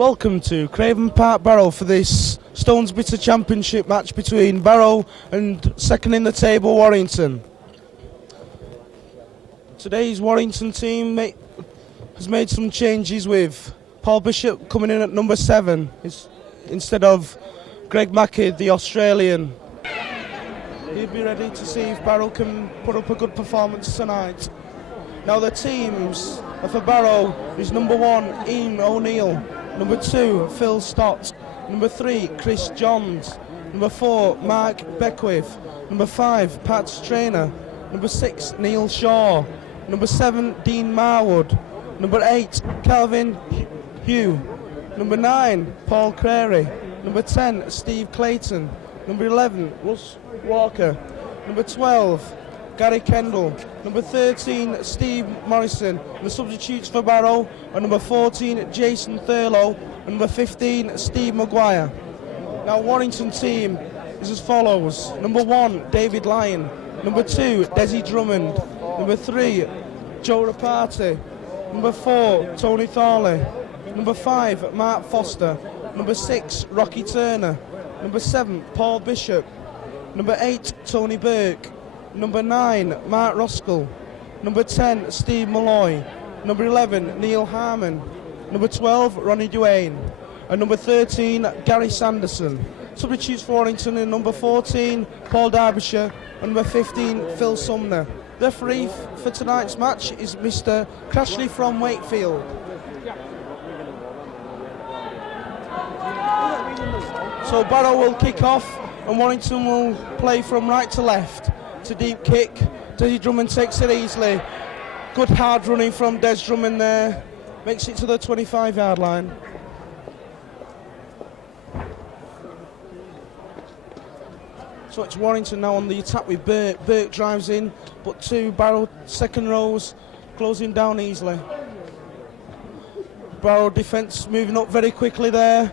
Welcome to Craven Park Barrow for this Stones Bitter Championship match between Barrow and second in the table Warrington. Today's Warrington team has made some changes, with Paul Bishop coming in at number 7 instead of Greg Mackey, the Australian. He'll be ready to see if Barrow can put up a good performance tonight. Now the teams for Barrow is number 1, Ian O'Neill, number 2, Phil Stott, number 3, Chris Johns, number 4, Mark Beckwith, number 5, Pat Strainer, number 6, Neil Shaw, number 7, Dean Marwood, number 8, Calvin Hugh, number 9, Paul Crary, number 10, Steve Clayton, number 11, Russ Walker, number 12, Gary Kendall, number 13, Steve Morrison. And the substitutes for Barrow are number 14, Jason Thurlow, and number 15, Steve Maguire. Now Warrington team is as follows: number 1, David Lyon, number 2, Desi Drummond, number 3, Joe Rapati, number 4, Tony Thorley, number 5, Mark Foster, number 6, Rocky Turner, number 7, Paul Bishop, number 8, Tony Burke, number 9, Mark Roskell, number 10, Steve Malloy, number 11, Neil Harmon, number 12, Ronnie Duane, and number 13, Gary Sanderson. Substitutes for Warrington in number 14, Paul Derbyshire, and number 15, Phil Sumner. The referee for tonight's match is Mr. Crashley from Wakefield. So Barrow will kick off and Warrington will play from right to left. To deep kick, Desi Drummond takes it easily. Good hard running from Des Drummond there. Makes it to the 25-yard line. So it's Warrington now on the attack with Burke. Burke drives in, but 2 Barrow second rows closing down easily. Barrow defence moving up very quickly there.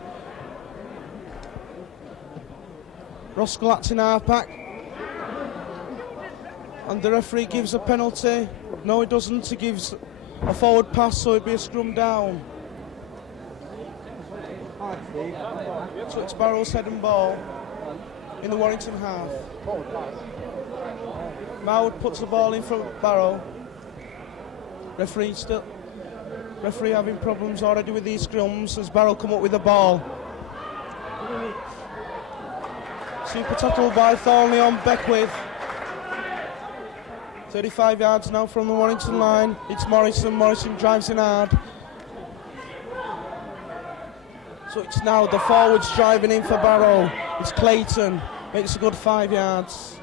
Roskell acting half-back. And the referee gives a penalty. No, he doesn't. He gives a forward pass, so it'll be a scrum down. So it's Barrow's head and ball in the Warrington half. Marwood puts the ball in for Barrow. Referee having problems already with these scrums as Barrow come up with the ball. Super tackle by Thornley on Beckwith. 35 yards now from the Warrington line. It's Morrison. Morrison drives in hard. So it's now the forwards driving in for Barrow. It's Clayton. Makes a good 5 yards.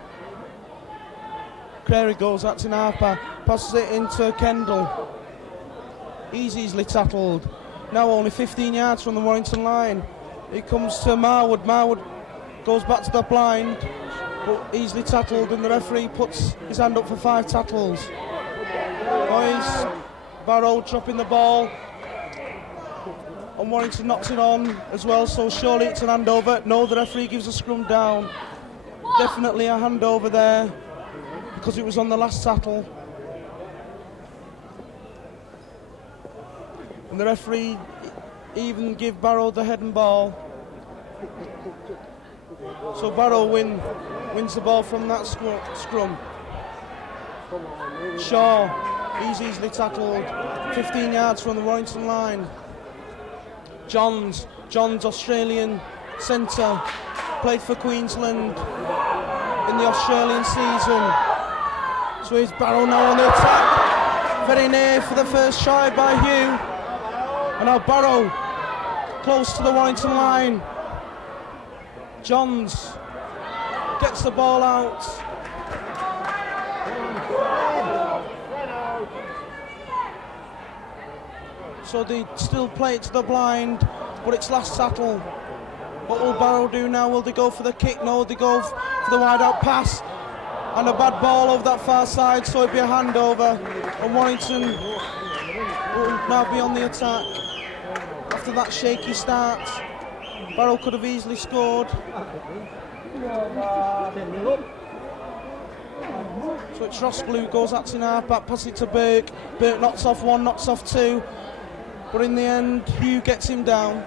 Crary goes acting half back. Passes it into Kendall. He's easily tackled. Now only 15 yards from the Warrington line. It comes to Marwood. Marwood goes back to the blind, but easily tackled, and the referee puts his hand up for 5 tackles. Boys, Barrow dropping the ball, and Warrington knocks it on as well, so surely it's an handover. No, the referee gives a scrum down. Definitely a handover there, because it was on the last tackle. And the referee even give Barrow the head and ball. So Barrow wins the ball from that scrum. Shaw, he's easily tackled. 15 yards from the Warrington line. Johns, Australian centre, played for Queensland in the Australian season. So it's Barrow now on the attack. Very near for the first try by Hugh. And now Barrow close to the Warrington line. Johns gets the ball out. So they still play it to the blind, but it's last tackle. What will Barrow do now? Will they go for the kick? No, they go for the wide out pass. And a bad ball over that far side, so it'll be a handover. And Warrington will now be on the attack. After that shaky start, Barrow could have easily scored. So it's Roskell who goes acting half back, pass it to Burke. Burke knocks off 1, knocks off 2. But in the end, Hugh gets him down.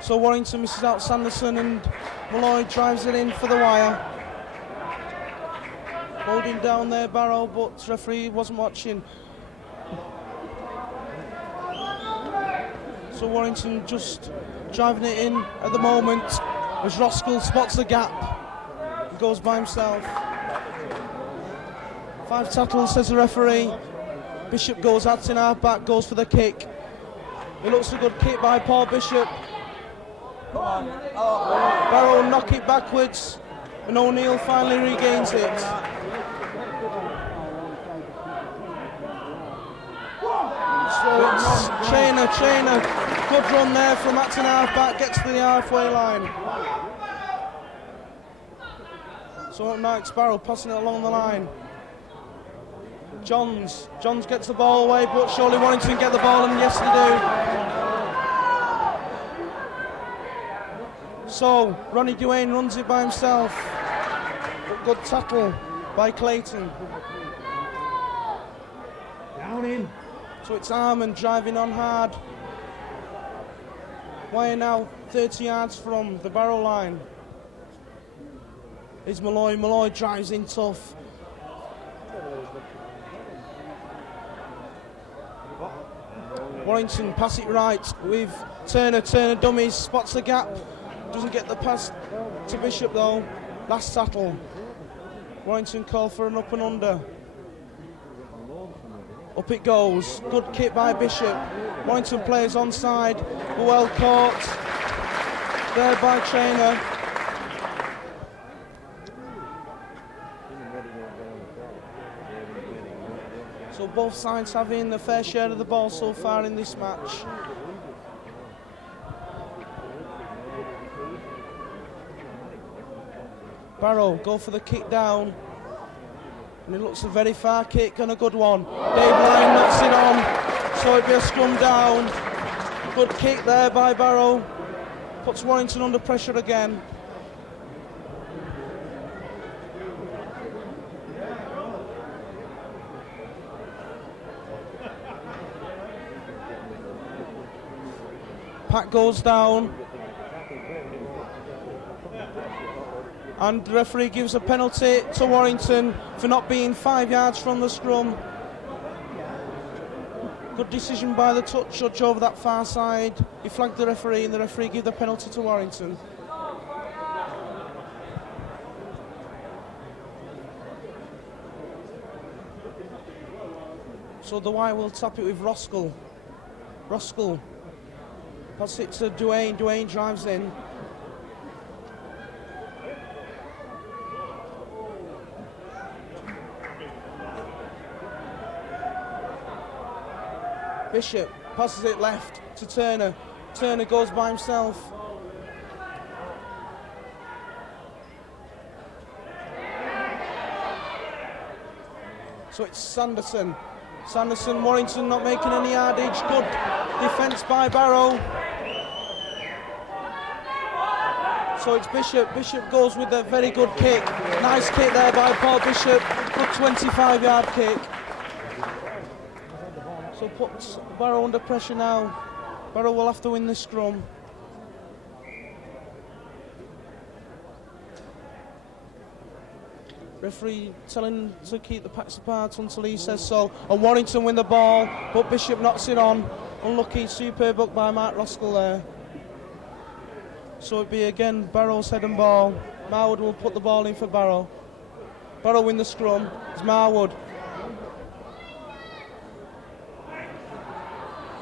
So Warrington misses out Sanderson and Malloy drives it in for the wire. Holding down there Barrow, but referee wasn't watching. So Warrington just driving it in at the moment as Roskell spots the gap and goes by himself. 5 tackles, says the referee. Bishop goes out in half back, goes for the kick. It looks a good kick by Paul Bishop. Barrow knock it backwards and O'Neill finally regains it. So it's Trainer, good run there from Acton half back, gets to the halfway line. So up next, Barrow passing it along the line. Johns gets the ball away, but surely Warrington get the ball, and yes they do. So Ronnie Duane runs it by himself, but good tackle by Clayton. Down in. So it's Armand driving on hard. Wire now 30 yards from the Barrow line. Is Malloy drives in tough. Warrington pass it right with Turner dummies, spots the gap, doesn't get the pass to Bishop though. Last tackle. Warrington call for an up and under. Up it goes, good kick by Bishop. Warrington players onside, well caught there by Trainer. So both sides having the fair share of the ball so far in this match. Barrow go for the kick down. And it looks a very far kick and a good one. Dave Lyne knocks it on, so it'll be a scrum down. Good kick there by Barrow. Puts Warrington under pressure again. Pack goes down. And the referee gives a penalty to Warrington for not being 5 yards from the scrum. Good decision by the touch judge over that far side. He flagged the referee and the referee gave the penalty to Warrington. So the wire will tap it with Roskell. Roskell pass it to Duane. Duane drives in. Bishop passes it left to Turner. Turner goes by himself. So it's Sanderson. Warrington not making any yardage. Good defence by Barrow. So it's Bishop. Bishop goes with a very good kick. Nice kick there by Paul Bishop. Good 25-yard kick. So puts Barrow under pressure now. Barrow will have to win this scrum. Referee telling to keep the packs apart until he says so. And Warrington win the ball, but Bishop knocks it on. Unlucky, superb hook by Mark Roskell there. So it'd be again Barrow's head and ball. Marwood will put the ball in for Barrow. Barrow win the scrum. It's Marwood.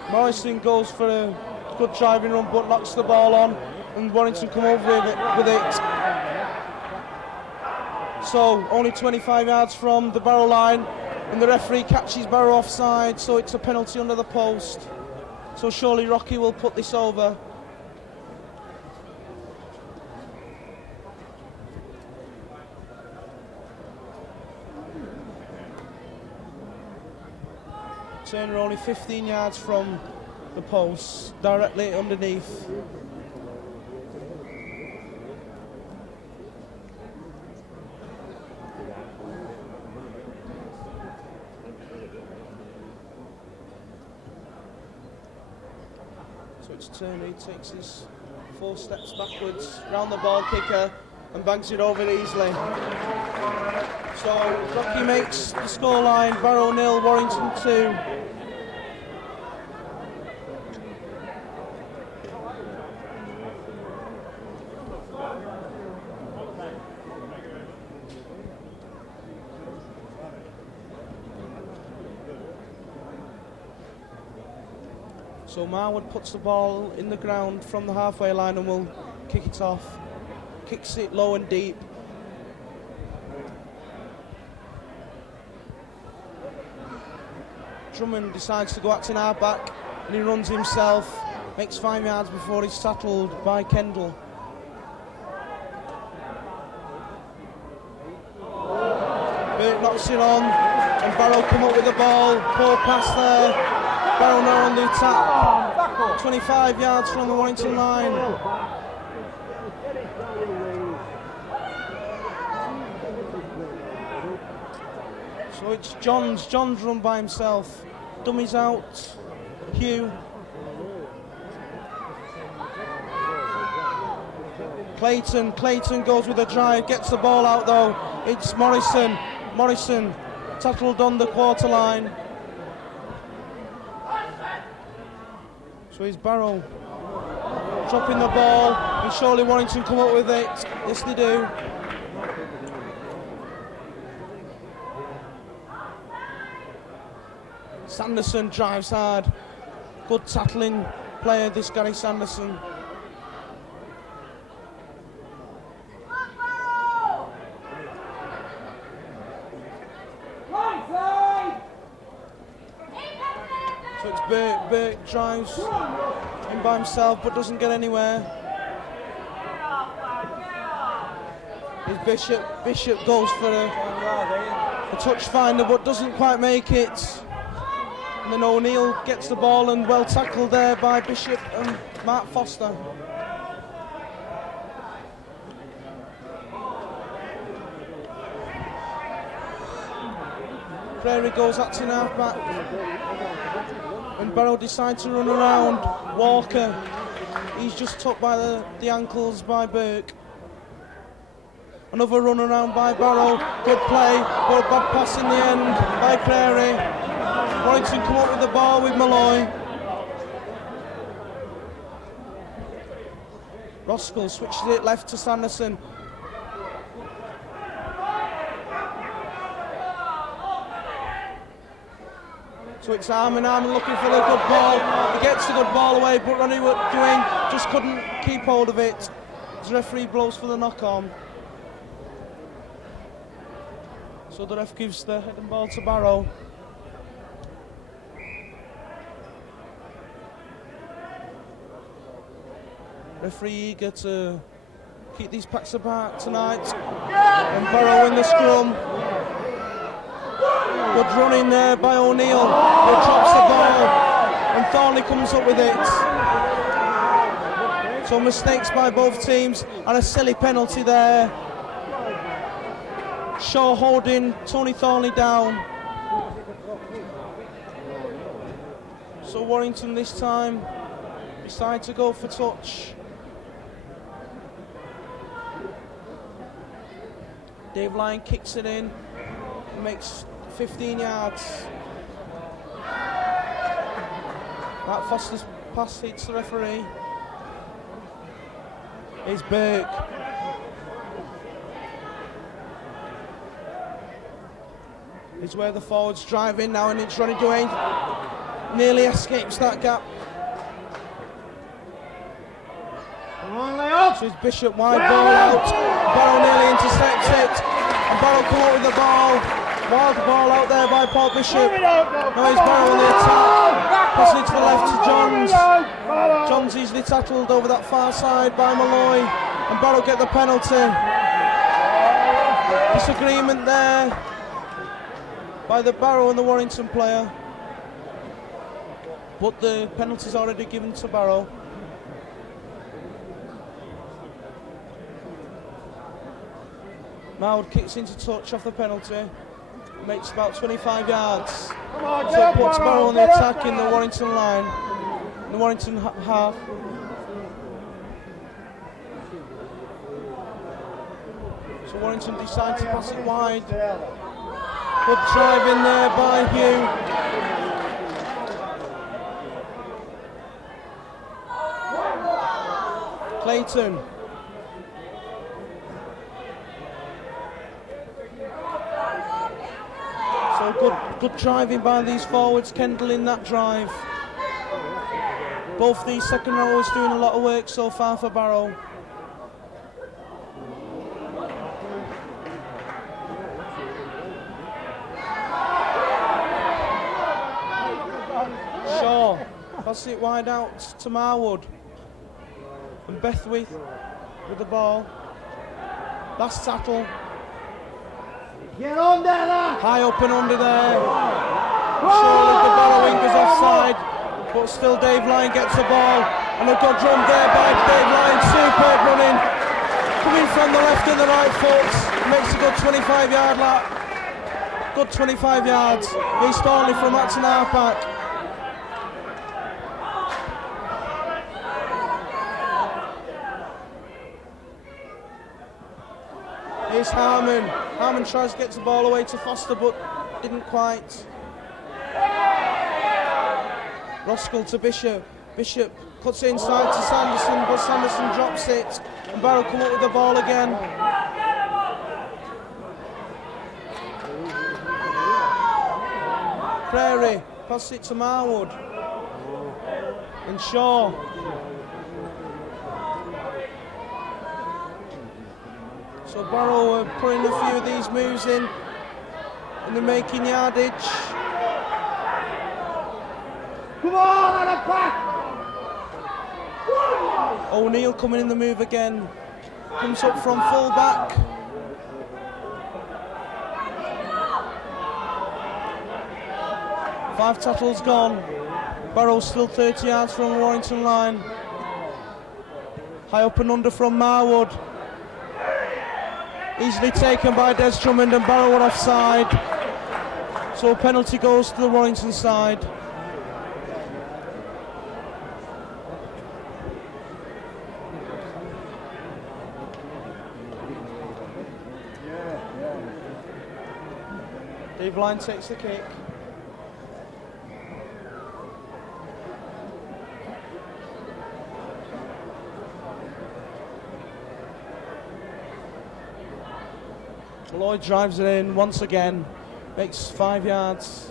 Morrison goes for a good driving run but knocks the ball on and Warrington come over with it. So only 25 yards from the Barrow line and the referee catches Barrow offside, so it's a penalty under the post. So surely Rocky will put this over. Turner only 15 yards from the post, directly underneath. So it's Turner, he takes his 4 steps backwards, round the ball kicker, and bangs it over easily. So Rocky makes the scoreline, Barrow 0, Warrington 2. So Marwood puts the ball in the ground from the halfway line and will kick it off. Kicks it low and deep. Drummond decides to go out to an half-back and he runs himself, makes 5 yards before he's tackled by Kendall. Burke knocks it on and Barrow come up with the ball. Poor pass there. Barrow now on the attack. 25 yards from the Warrington line. So it's John's run by himself. Dummies out. Hugh. Clayton goes with a drive, gets the ball out though. It's Morrison tackled on the quarter line. So it's Barrow dropping the ball, and surely Warrington come up with it. Yes, they do. Sanderson drives hard. Good tackling player, this Gary Sanderson. So it's Burke drives in by himself but doesn't get anywhere. It's Bishop goes for a touch finder but doesn't quite make it. And then O'Neill gets the ball and well tackled there by Bishop and Mark Foster. Prairie goes out to an half-back. And Barrow decides to run around. Walker, he's just tucked by the ankles by Burke. Another run around by Barrow. Good play, but a bad pass in the end by Prairie. Warrington come up with the ball with Malloy. Roskell switches it left to Sanderson. So it's arm in arm looking for the good ball. He gets the good ball away, but Ronnie Dwayne just couldn't keep hold of it. The referee blows for the knock-on. So the ref gives the heading ball to Barrow. Referee eager to keep these packs apart tonight. And Barrow in the scrum. Good running there by O'Neill, who drops the ball, and Thornley comes up with it. So mistakes by both teams, and a silly penalty there. Shaw holding Tony Thornley down. So Warrington this time decide to go for touch. Dave Lyon kicks it in, and makes 15 yards. That Foster's pass hits the referee. It's Burke. It's where the forwards drive in now, and it's Ronnie Dwayne. Nearly escapes that gap. So it's Bishop wide ball out. Barrow nearly intercepts it. And Barrow come out with the ball. Wild ball out there by Paul Bishop. Now it's Barrow on the attack. Passing it to the left to Johns. Johns easily tackled over that far side by Malloy. And Barrow get the penalty. Disagreement there by the Barrow and the Warrington player. But the penalty's already given to Barrow. Marwood kicks into touch off the penalty. Makes about 25 yards. So it puts Barrow on the attack in the Warrington line. In the Warrington half. So Warrington decide to pass it wide. Good drive in there by Hugh. Clayton. So good driving by these forwards. Kendall in that drive. Both these second rowers doing a lot of work so far for Barrow. Shaw passes it wide out to Marwood. And Bethwith with the ball. Last tackle. Get on there! High up and under there. Surely the Barrow wing is offside, but still Dave Lyon gets the ball. And a good run there by Dave Lyon. Superb running. Coming from the left and the right foot. Makes a good 25-yard lap. Good 25 yards. He's Thornley from Acton halfback. Here's Harmon. Harmon tries to get the ball away to Foster, but didn't quite. Roskell to Bishop. Bishop cuts it inside to Sanderson, but Sanderson drops it. And Barrow come up with the ball again. Prairie passes it to Marwood. And Shaw. So Barrow are putting a few of these moves in and they're making yardage. Come on, attack! O'Neill coming in the move again. Comes up from full back. Five tackles gone. Barrow still 30 yards from the Warrington line. High up and under from Marwood. Easily taken by Des Drummond and Barrow are offside. So a penalty goes to the Warrington side. Dave Lyon takes the kick. Lloyd drives it in once again, makes 5 yards.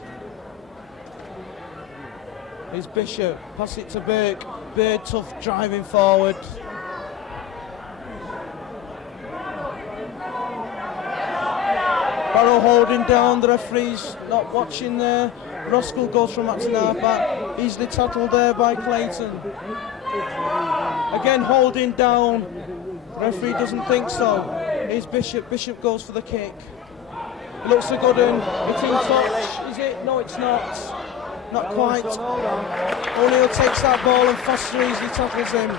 Here's Bishop, pass it to Burke. Bird tough driving forward. Barrow holding down, the referee's not watching there. Roskell goes from Acton halfback, easily tackled there by Clayton. Again holding down, the referee doesn't think so. Here's Bishop. Bishop goes for the kick. It looks a good one. It's in touch. Is it? No, it's not. Not quite. O'Neill takes that ball and Foster easily tackles him.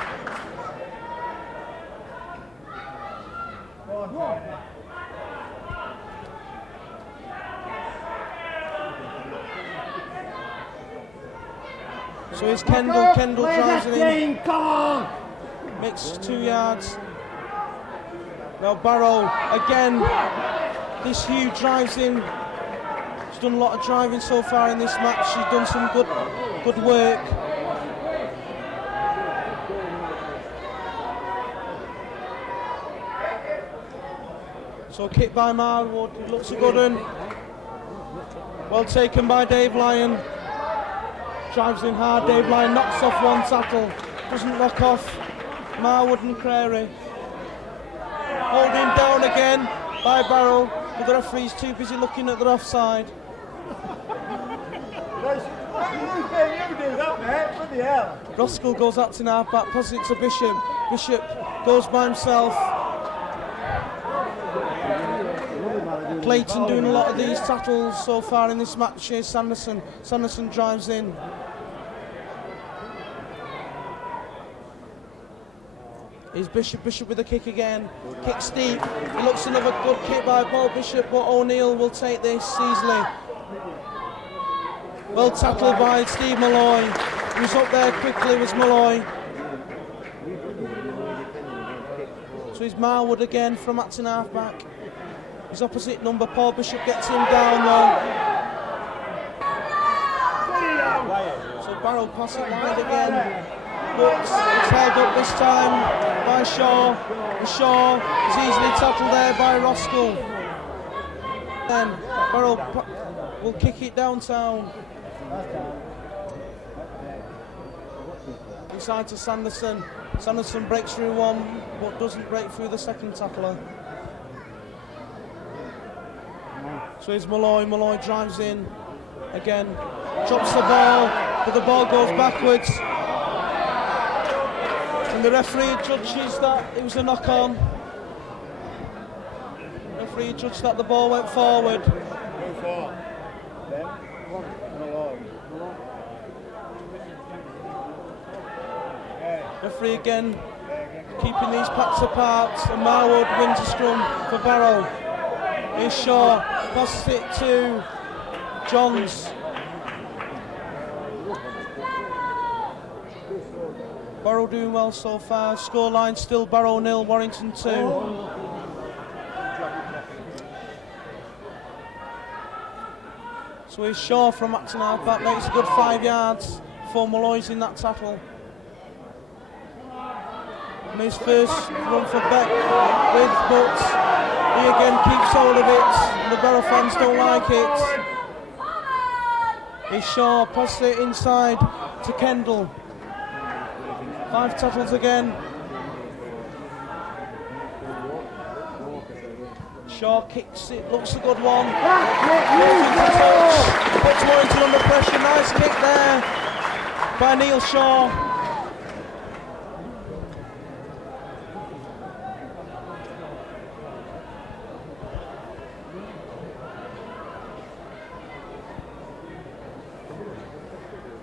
So here's Kendall. Kendall drives it in. Come on! Makes 2 yards. Now Barrow again. This Hugh drives in. He's done a lot of driving so far in this match. He's done some good work. So kick by Marwood. It looks a good one. Well taken by Dave Lyon. Drives in hard. Dave Lyon knocks off one tackle. Doesn't knock off Marwood and Prairie. Holding down again by Barrow, but the referee's too busy looking at the offside. Roskell goes up to halfback, passes it to Bishop. Bishop goes by himself. Clayton doing a lot of these tackles so far in this match. Here's Sanderson. Sanderson drives in. Here's Bishop. Bishop with a kick again. Kick steep. It looks another good kick by Paul Bishop, but O'Neill will take this easily. Well tackled by Steve Malloy. He was up there quickly, was Malloy. So he's Marwood again from Acton halfback. His opposite number, Paul Bishop, gets him down though. So Barrow pass it wide again, but it's held up this time by Shaw. And Shaw is easily tackled there by Roskell. Then Barrow will kick it downtown. Inside to Sanderson. Sanderson breaks through one, but doesn't break through the second tackler. So here's Malloy. Malloy drives in again, drops the ball, but the ball goes backwards. And the referee judges that it was a knock-on. The referee judged that the ball went forward. Referee again keeping these packs apart, and Marwood wins a scrum for Barrow. Here's Shaw, passes it to Johns. Barrow doing well so far. Scoreline still Barrow 0, Warrington 2. So here's Shaw from Acton half-back, makes a good 5 yards for Malloy's in that tackle. And his first run for Beck with, but he again keeps hold of it. The Barrow fans don't like it. Here's Shaw, passes it inside to Kendall. 5 tackles again. Shaw kicks it, looks a good one. Puts Warrington under pressure, nice kick there by Neil Shaw.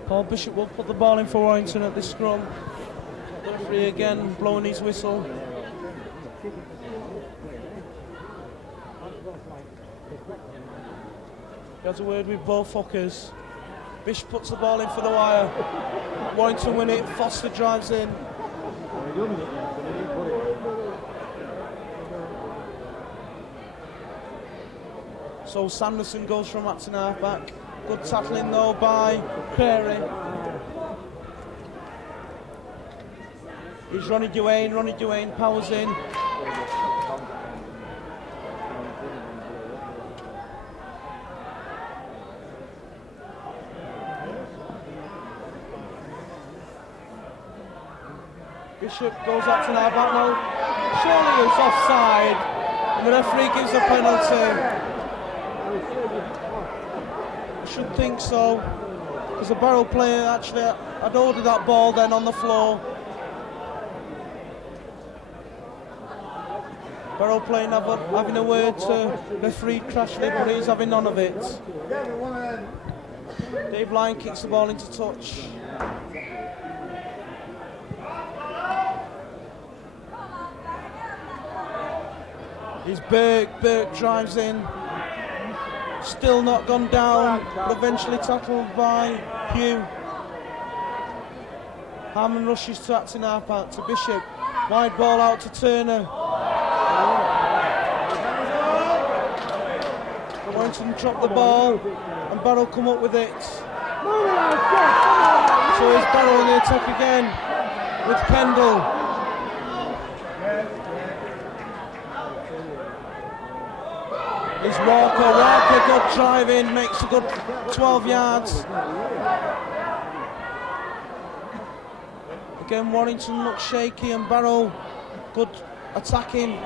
Paul Bishop will put the ball in for Warrington at this scrum. The referee again blowing his whistle. He has a word with both fuckers. Bishop puts the ball in for the wire. Warrington win it, Foster drives in. So Sanderson goes from Acton half-back. Good tackling though by Perry. Here's Ronnie Duane powers in. Bishop goes up to now back now. Surely it's offside. And the referee gives a penalty. I should think so. Because the Barrow player actually had ordered that ball then on the floor. Barrow playing having a word to referee Crashley, but he's having none of it. Dave Lyon kicks the ball into touch. Here's Burke drives in. Still not gone down, but eventually tackled by Hugh. Harmon rushes to Acton half-back to Bishop. Wide ball out to Turner. Warrington drop the ball and Barrow come up with it. So here's Barrow on the attack again with Kendall. Here's Walker, good drive in, makes a good 12 yards. Again, Warrington looks shaky and Barrow good attacking.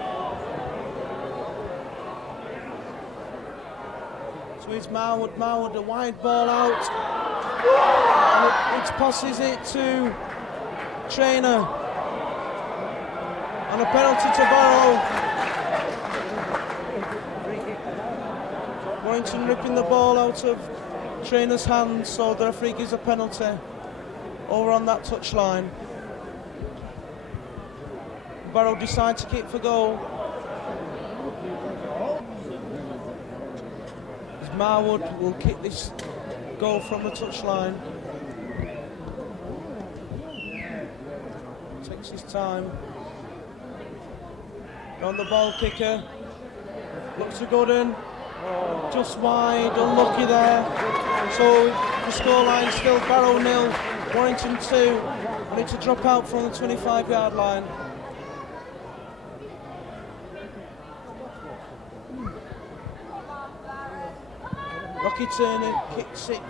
So it's Marwood, a wide ball out. And it passes it to Traynor. And a penalty to Barrow. Warrington ripping the ball out of Traynor's hands, so the referee gives a penalty over on that touchline. Barrow decide to kick for goal. Marwood will kick this goal from the touchline. Takes his time. On the ball kicker. Looks a good one. Just wide, unlucky there. So the scoreline still Barrow 0, Warrington 2. Need to drop out from the 25-yard line. Rocky Turner kicks it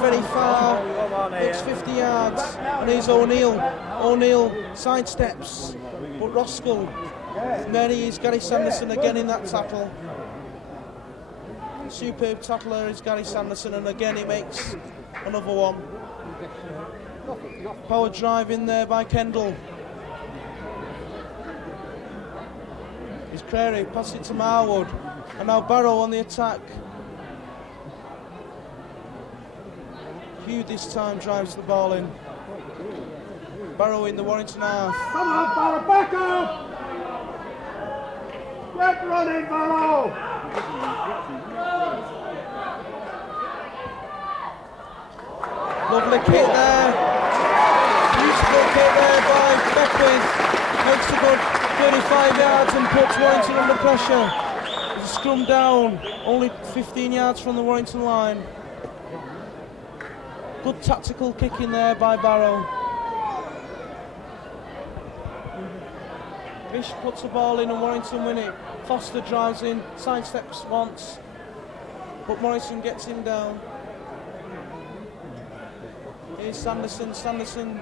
very far, looks 50 yards, and here's O'Neill. O'Neill sidesteps, but Roskell. And there he is, Gary Sanderson again in that tackle. Superb tackler is Gary Sanderson, and again he makes another one. Power drive in there by Kendall. It's Crary, pass it to Marwood, and now Barrow on the attack. Hugh this time drives the ball in. Barrow in the Warrington half. Come on, Barrow, back up! Get running, Barrow! Lovely kick there. Beautiful kick there by Beckwith. Makes a good 35 yards and puts Warrington under pressure. There's a scrum down, only 15 yards from the Warrington line. Good tactical kick in there by Barrow. Bish puts the ball in and Warrington win it. Foster drives in, sidesteps once, but Morrison gets him down. Here's Sanderson. Sanderson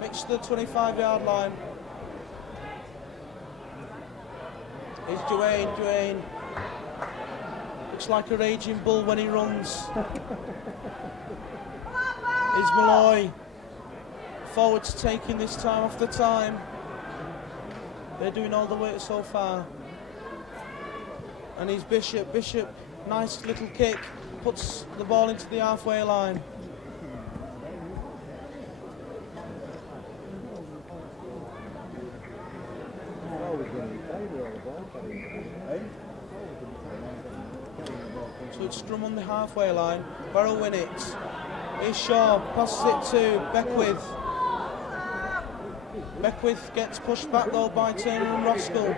makes the 25-yard line. Here's Duane. Looks like a raging bull when he runs. Here's Malloy. Forwards taking this time off the time. They're doing all the work so far. And he's Bishop. Bishop, nice little kick, puts the ball into the halfway line. So it's scrum on the halfway line. Barrow win it. Here's Shaw, passes it to Beckwith. Beckwith gets pushed back though by Turner and Roskell.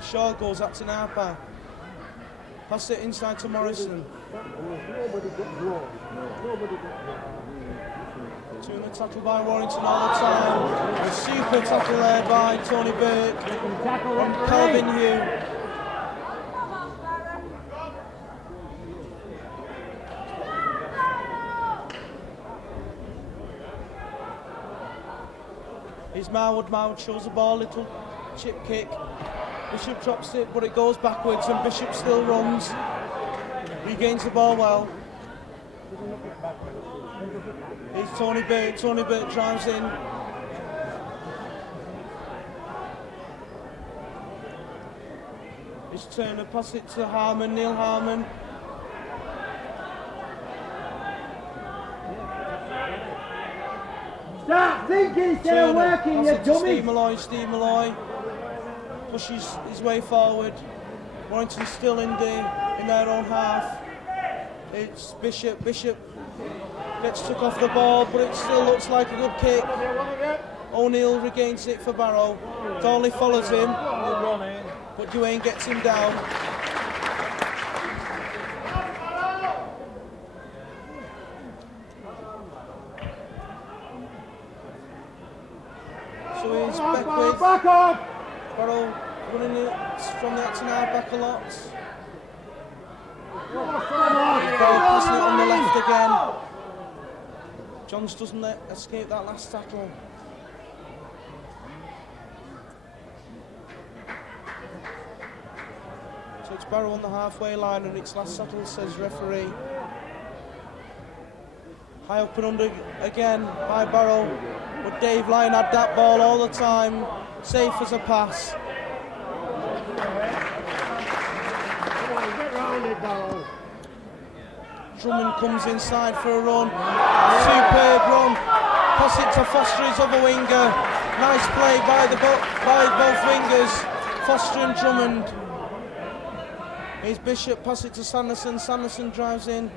Shaw goes at Tinapa. Pass it inside to Morrison. Doing the tackle by Warrington all the time. Super tackle there by Tony Burke and Calvin Hugh. Here's Marwood. Marwood shows the ball, little chip kick. Bishop drops it, but it goes backwards, and Bishop still runs. Regains the ball well. Here's Tony Burke. Tony Burke drives in. Here's Turner. Pass it to Harmon. Neil Harmon. Start thinking instead of working, you dummy! Steve Malloy pushes his way forward. Warrington's still in their own half. It's Bishop. Bishop gets took off the ball, but it still looks like a good kick. O'Neill regains it for Barrow. Thornley follows him, but Duane gets him down. So here's Beckwith. Back up! Barrow running it from the Acton back a lot. Barrow passing it on the left again. Johns doesn't escape that last tackle. So it's Barrow on the halfway line and it's last tackle, says referee. High up and under again by Barrow. But Dave Lyon had that ball all the time, safe as a pass. Get round it, Barrow. Drummond comes inside for a run. Superb run. Pass it to Foster, his other winger. Nice play by both wingers, Foster and Drummond. Here's Bishop, pass it to Sanderson. Sanderson drives in.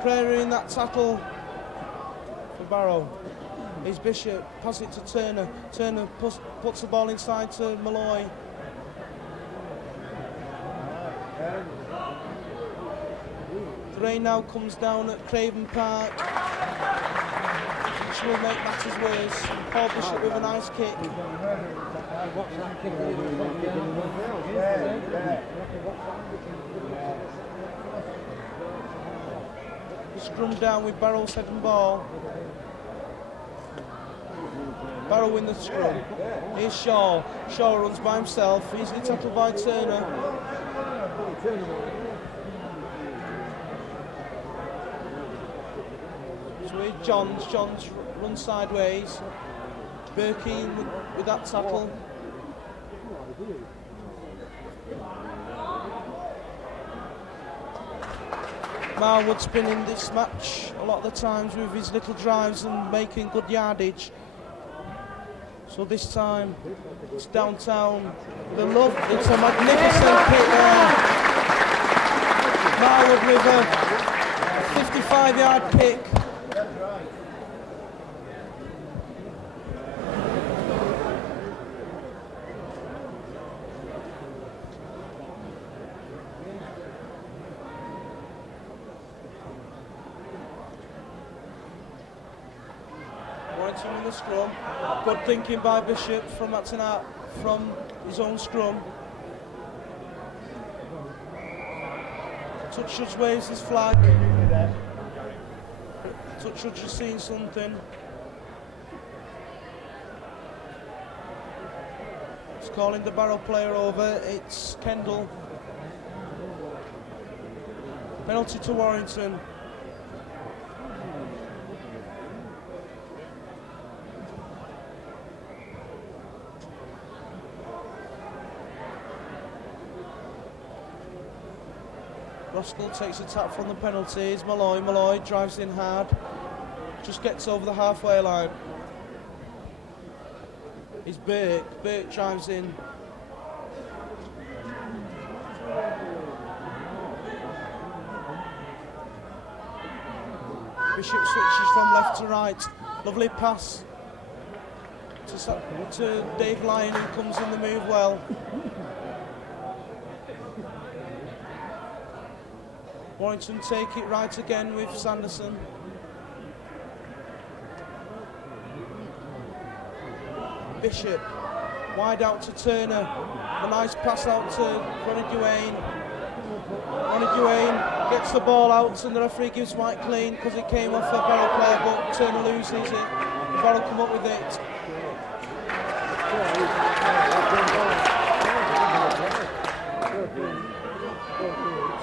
Prairie in that tackle for Barrow. Is Bishop, pass it to Turner. Turner puts the ball inside to Malloy. The rain now comes down at Craven Park, which will make matters worse. Paul Bishop with a nice kick. Scrum down with Barrow's head and ball. Barrow in the scrum. Here's Shaw. Shaw runs by himself. Easily tackled by Turner. So here's Johns. Johns runs sideways. Berkey with that tackle. Marwood spinning this match a lot of the times with his little drives and making good yardage. So this time it's downtown. It's a magnificent kick there. Marwood with a 55-yard kick. Warrington in the scrum. Good thinking by Bishop from his own scrum. Touch Judge waves his flag. Touch Judge has seen something. He's calling the Barrow player over. It's Kendall. Penalty to Warrington. Roskell takes a tap from the penalties. Malloy drives in hard. Just gets over the halfway line. It's Burke. Burke drives in. Bishop switches from left to right. Lovely pass to Dave Lyon, who comes in the move well. Warrington take it right again with Sanderson. Bishop, wide out to Turner. A nice pass out to Ronnie Duane. Ronnie Duane gets the ball out and the referee gives white clean because it came off a Barrow player, but Turner loses it. The Barrow come up with it.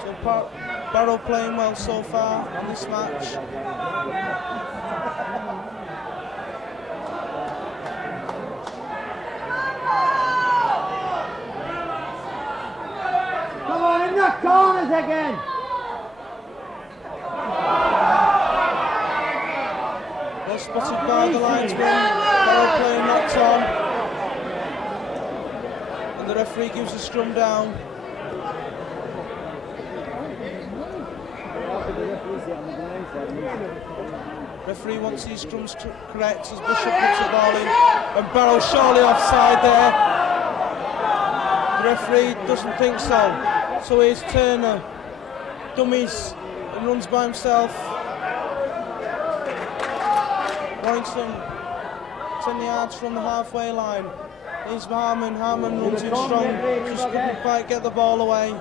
So Barrow playing well so far on this match. Come on, in the corners again. Well spotted by the linesman. Barrow playing knocked on. And the referee gives a scrum down. Referee wants these scrums correct as Bishop puts the ball in, and Barrow surely offside there. The referee doesn't think so. So here's Turner, dummies, and runs by himself. Warrington 10 yards from the halfway line. Here's Harman. Harman runs in strong, just couldn't quite get the ball away.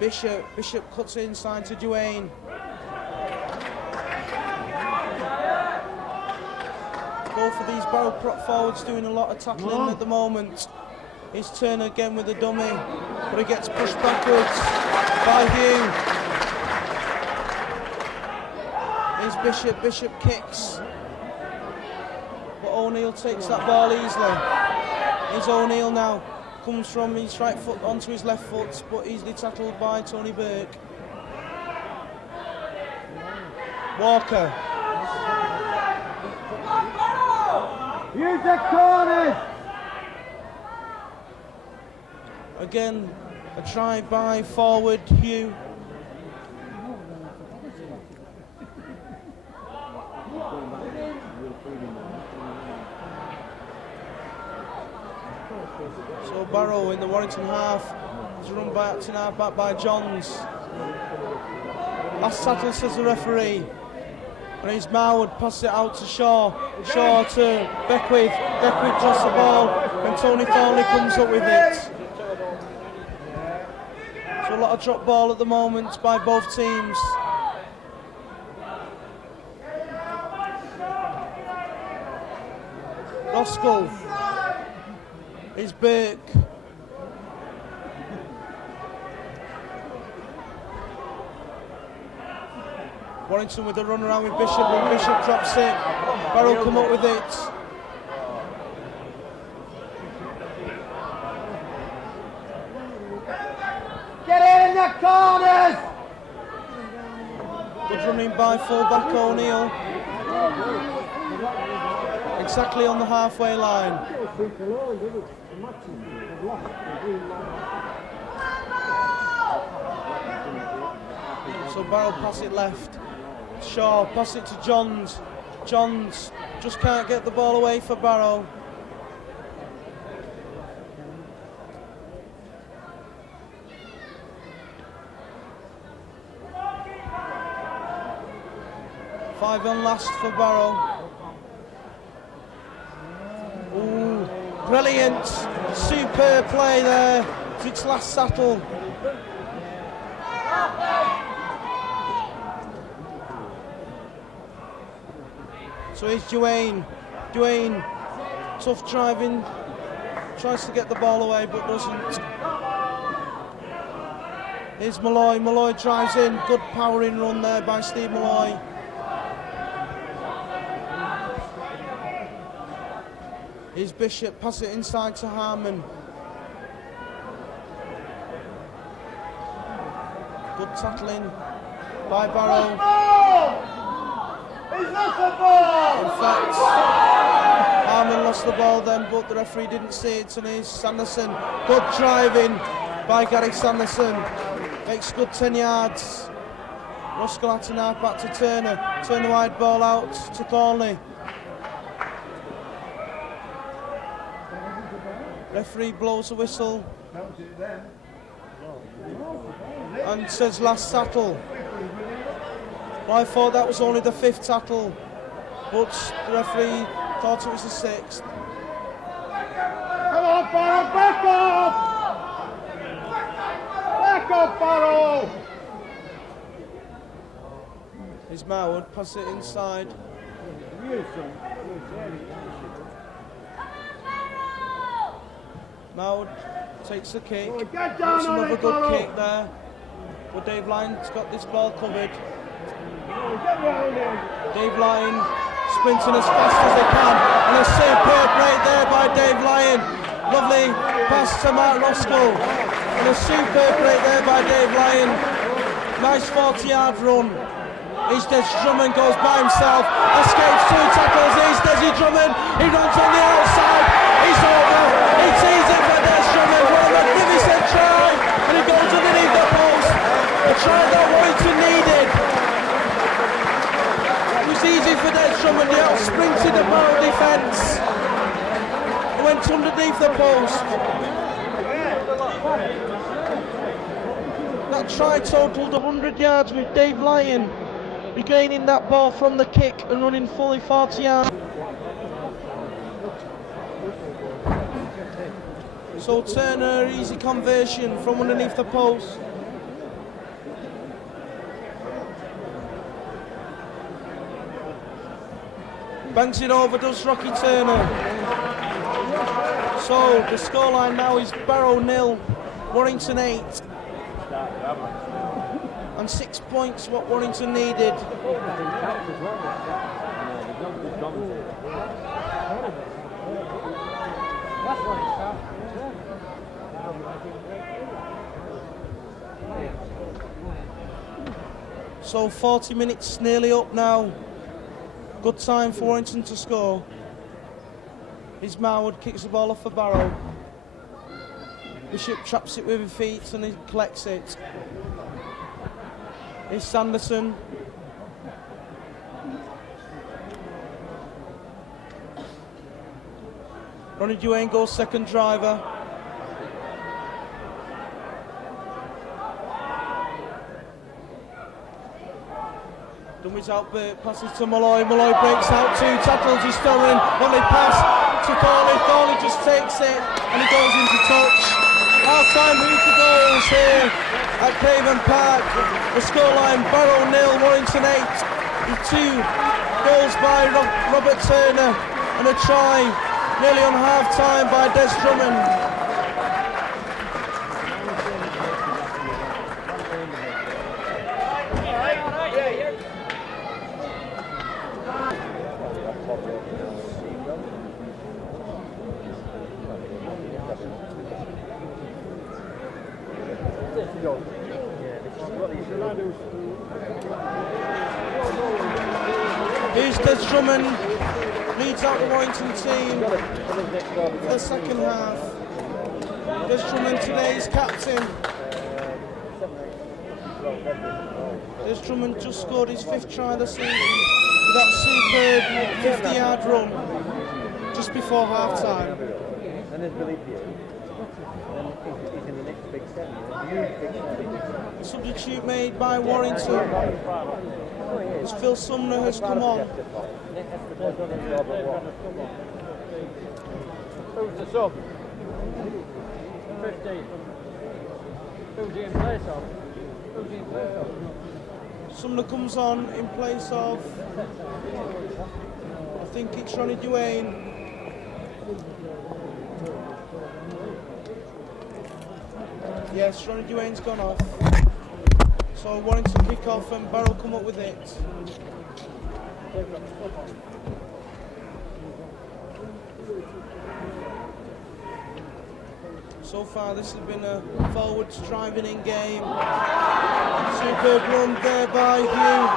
Bishop cuts it inside to Duane. Go for these Barrow forwards doing a lot of tackling at the moment. Here's Turner again with a dummy, but he gets pushed backwards by Hugh. Here's Bishop. Bishop kicks, but O'Neill takes that ball easily. Here's O'Neill now. Comes from his right foot onto his left foot, but easily tackled by Tony Burke. Walker. Use the corners. Again, a try by forward Hugh. So Barrow in the Warrington half is run back to now back by Johns. Last tackle, says the referee. And it's Marwood, passes it out to Shaw. Shaw to Beckwith. Beckwith drops the ball and Tony Thornley comes up with it. So a lot of drop ball at the moment by both teams. Roskell is Burke. Warrington with a run around with Bishop, and Bishop drops it. Barrow come up with it. Get in the corners! Good running by full-back O'Neill. Exactly on the halfway line. So Barrow pass it left. Shaw pass it to Johns. Johns just can't get the ball away for Barrow. Five on last for Barrow. Ooh, brilliant, superb play there. It's its last settle. So here's Duane. Duane, tough driving, tries to get the ball away but doesn't. Here's Malloy. Malloy drives in, good powering run there by Steve Malloy. Here's Bishop, pass it inside to Harmon. Good tackling by Barrow. He's lost the ball! In fact, Harmon lost the ball then, but the referee didn't see it, and here's Sanderson. Good driving by Gary Sanderson. Makes good 10 yards. Ruskell had to now back to Turner. Turner wide ball out to Thornley. Referee blows a whistle and says last tackle. Well, I thought that was only the 5th tackle, but the referee thought it was the 6th. Come on, Barrow, back up! Back up, Barrow! Here's Marwood, pass it inside. Marwood takes the kick. That's another good kick there. But Dave Lyon's got this ball covered. Dave Lyon sprinting as fast as they can, and a superb break there by Dave Lyon. Lovely pass to Mark Roskell, and a superb break there by Dave Lyon. Nice 40-yard run. Here's Des Drummond, goes by himself, escapes 2 tackles. Here's Desi Drummond, he runs on the outside. He's over. It's easy for Des Drummond. What a magnificent try, and he goes underneath the post. A try that Warrington needed. It was easy for Des Drummond. He out-sprinted the Barrow defence. He went underneath the post. That try totalled 100 yards with Dave Lyon regaining that ball from the kick and running fully 40 yards. So Turner, easy conversion from underneath the post. Bangs it over, does Rocky Turner. So the scoreline now is Barrow 0, Warrington 8. And 6 points what Warrington needed. So 40 minutes nearly up now. Good time for Warrington to score. Here's Marwood, kicks the ball off for Barrow. Bishop traps it with his feet and he collects it. Here's Sanderson. Ronnie Duane goes second driver. Dummies out, passes to Malloy. Malloy breaks out, 2 tackles, he's still in. Lovely pass to Thorley. Thorley just takes it and he goes into touch. Half-time hooker goals here at Craven Park. The scoreline, Barrow 0, Warrington 8. With 2 goals by Robert Turner and a try nearly on half-time by Des Drummond. Here's Des Drummond, leads out the Warrington team for the second half. Des Drummond today's captain. Des Drummond just scored his 5th try of the season with that superb 50-yard run just before half-time. Substitute made by Warrington as Phil Sumner has come on. Who's the sub? 15. Who's he in place of? Who's he in place of? Sumner comes on in place of, I think it's Ronnie Duane. Yes, Ronnie Duane's gone off. So Warrington kick off and Barrow come up with it. So far this has been a forwards driving in game. Superb run there by Hugh.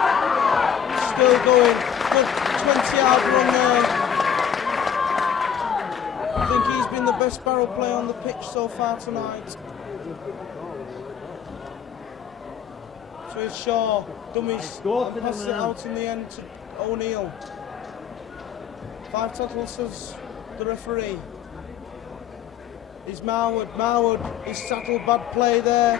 Still going. Good 20-yard run there. I think he's been the best Barrow player on the pitch so far tonight. So it's Shaw, dummies, passes it out in the end to O'Neill. 5 tackles says the referee. It's Marwood, he's tackled, bad play there.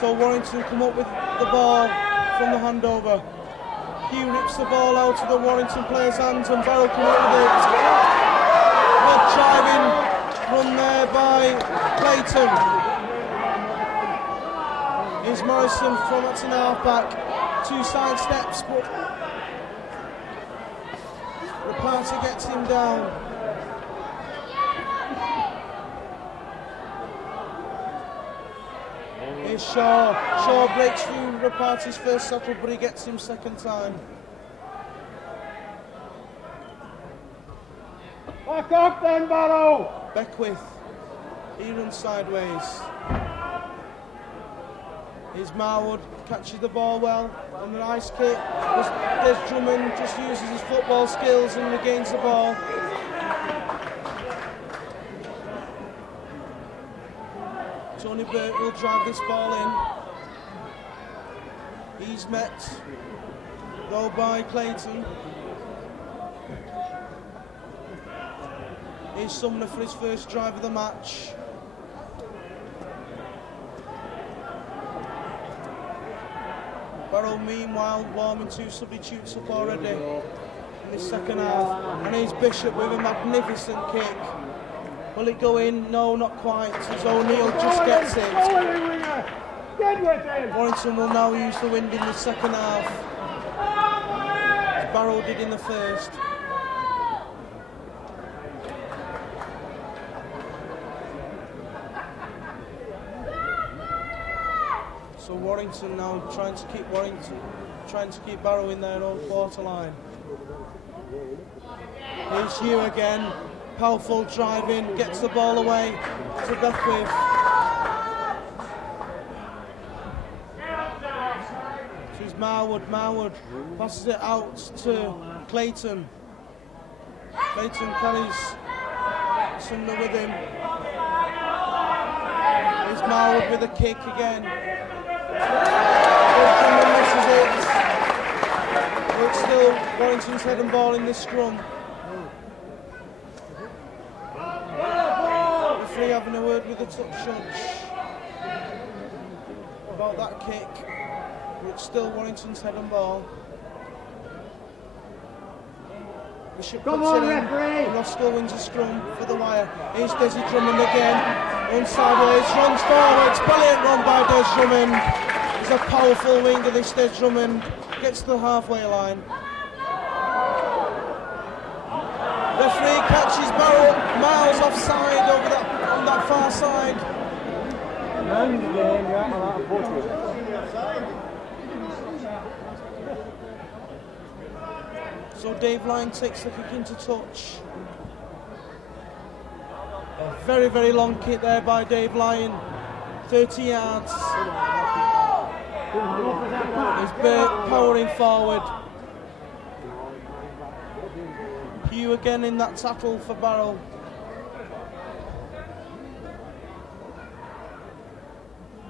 So Warrington come up with the ball from the handover. Hugh rips the ball out of the Warrington player's hands and Barrow come up with it. Good driving run there by Clayton. Here's Morrison from at an half-back. 2 side steps, but Rapati gets him down. Here's Shaw. Shaw breaks through Rapati's first settle, but he gets him second time. Back up then, Barrow! Beckwith. He runs sideways. Here's Marwood, catches the ball well, and a nice kick. Des Drummond just uses his football skills and regains the ball. Tony Burt will drive this ball in. He's met, though, by Clayton. Here's Sumner for his first drive of the match. Barrow, meanwhile, warming 2 substitutes up already in this second half. And here's Bishop with a magnificent kick. Will it go in? No, not quite. As O'Neill just gets it. Warrington will now use the wind in the second half, as Barrow did in the first. So Warrington now trying to keep Barrow in their own quarter line. Here's Hugh again, powerful driving, gets the ball away to Beckwith. So it's Marwood passes it out to Clayton. Clayton carries Sumner with him. Here's Marwood with a kick again. Sumner misses it. But it's still Warrington's head and ball in this scrum. referee having a word with the touch judge about that kick, but it's still Warrington's head and ball. Bishop puts it in, and Roscoe wins a scrum for the wire. Here's Desi Drummond again, runs sideways, runs forwards, brilliant run by Des Drummond. He's a powerful winger, this Des Drummond, gets to the halfway line. Referee catches Barrow miles offside over that, on that far side. So Dave Lyon takes the kick into touch. A very, very long kick there by Dave Lyon. 30 yards. He's powering forward. Hugh again in that tackle for Barrow.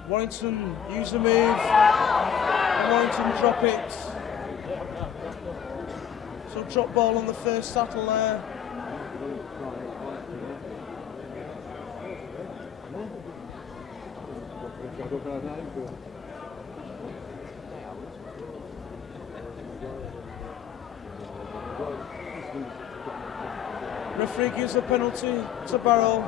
Warrington use the move. And Warrington drop it. So drop ball on the first tackle there. Referee gives a penalty to Barrow.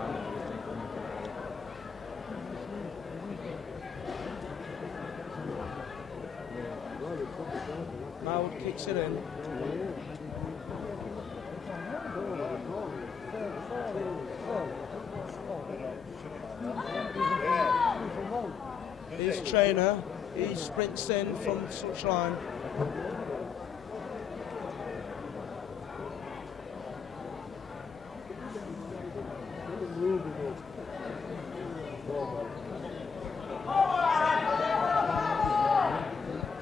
Marwood kicks it in. Here's Trainer, he sprints in from the touchline.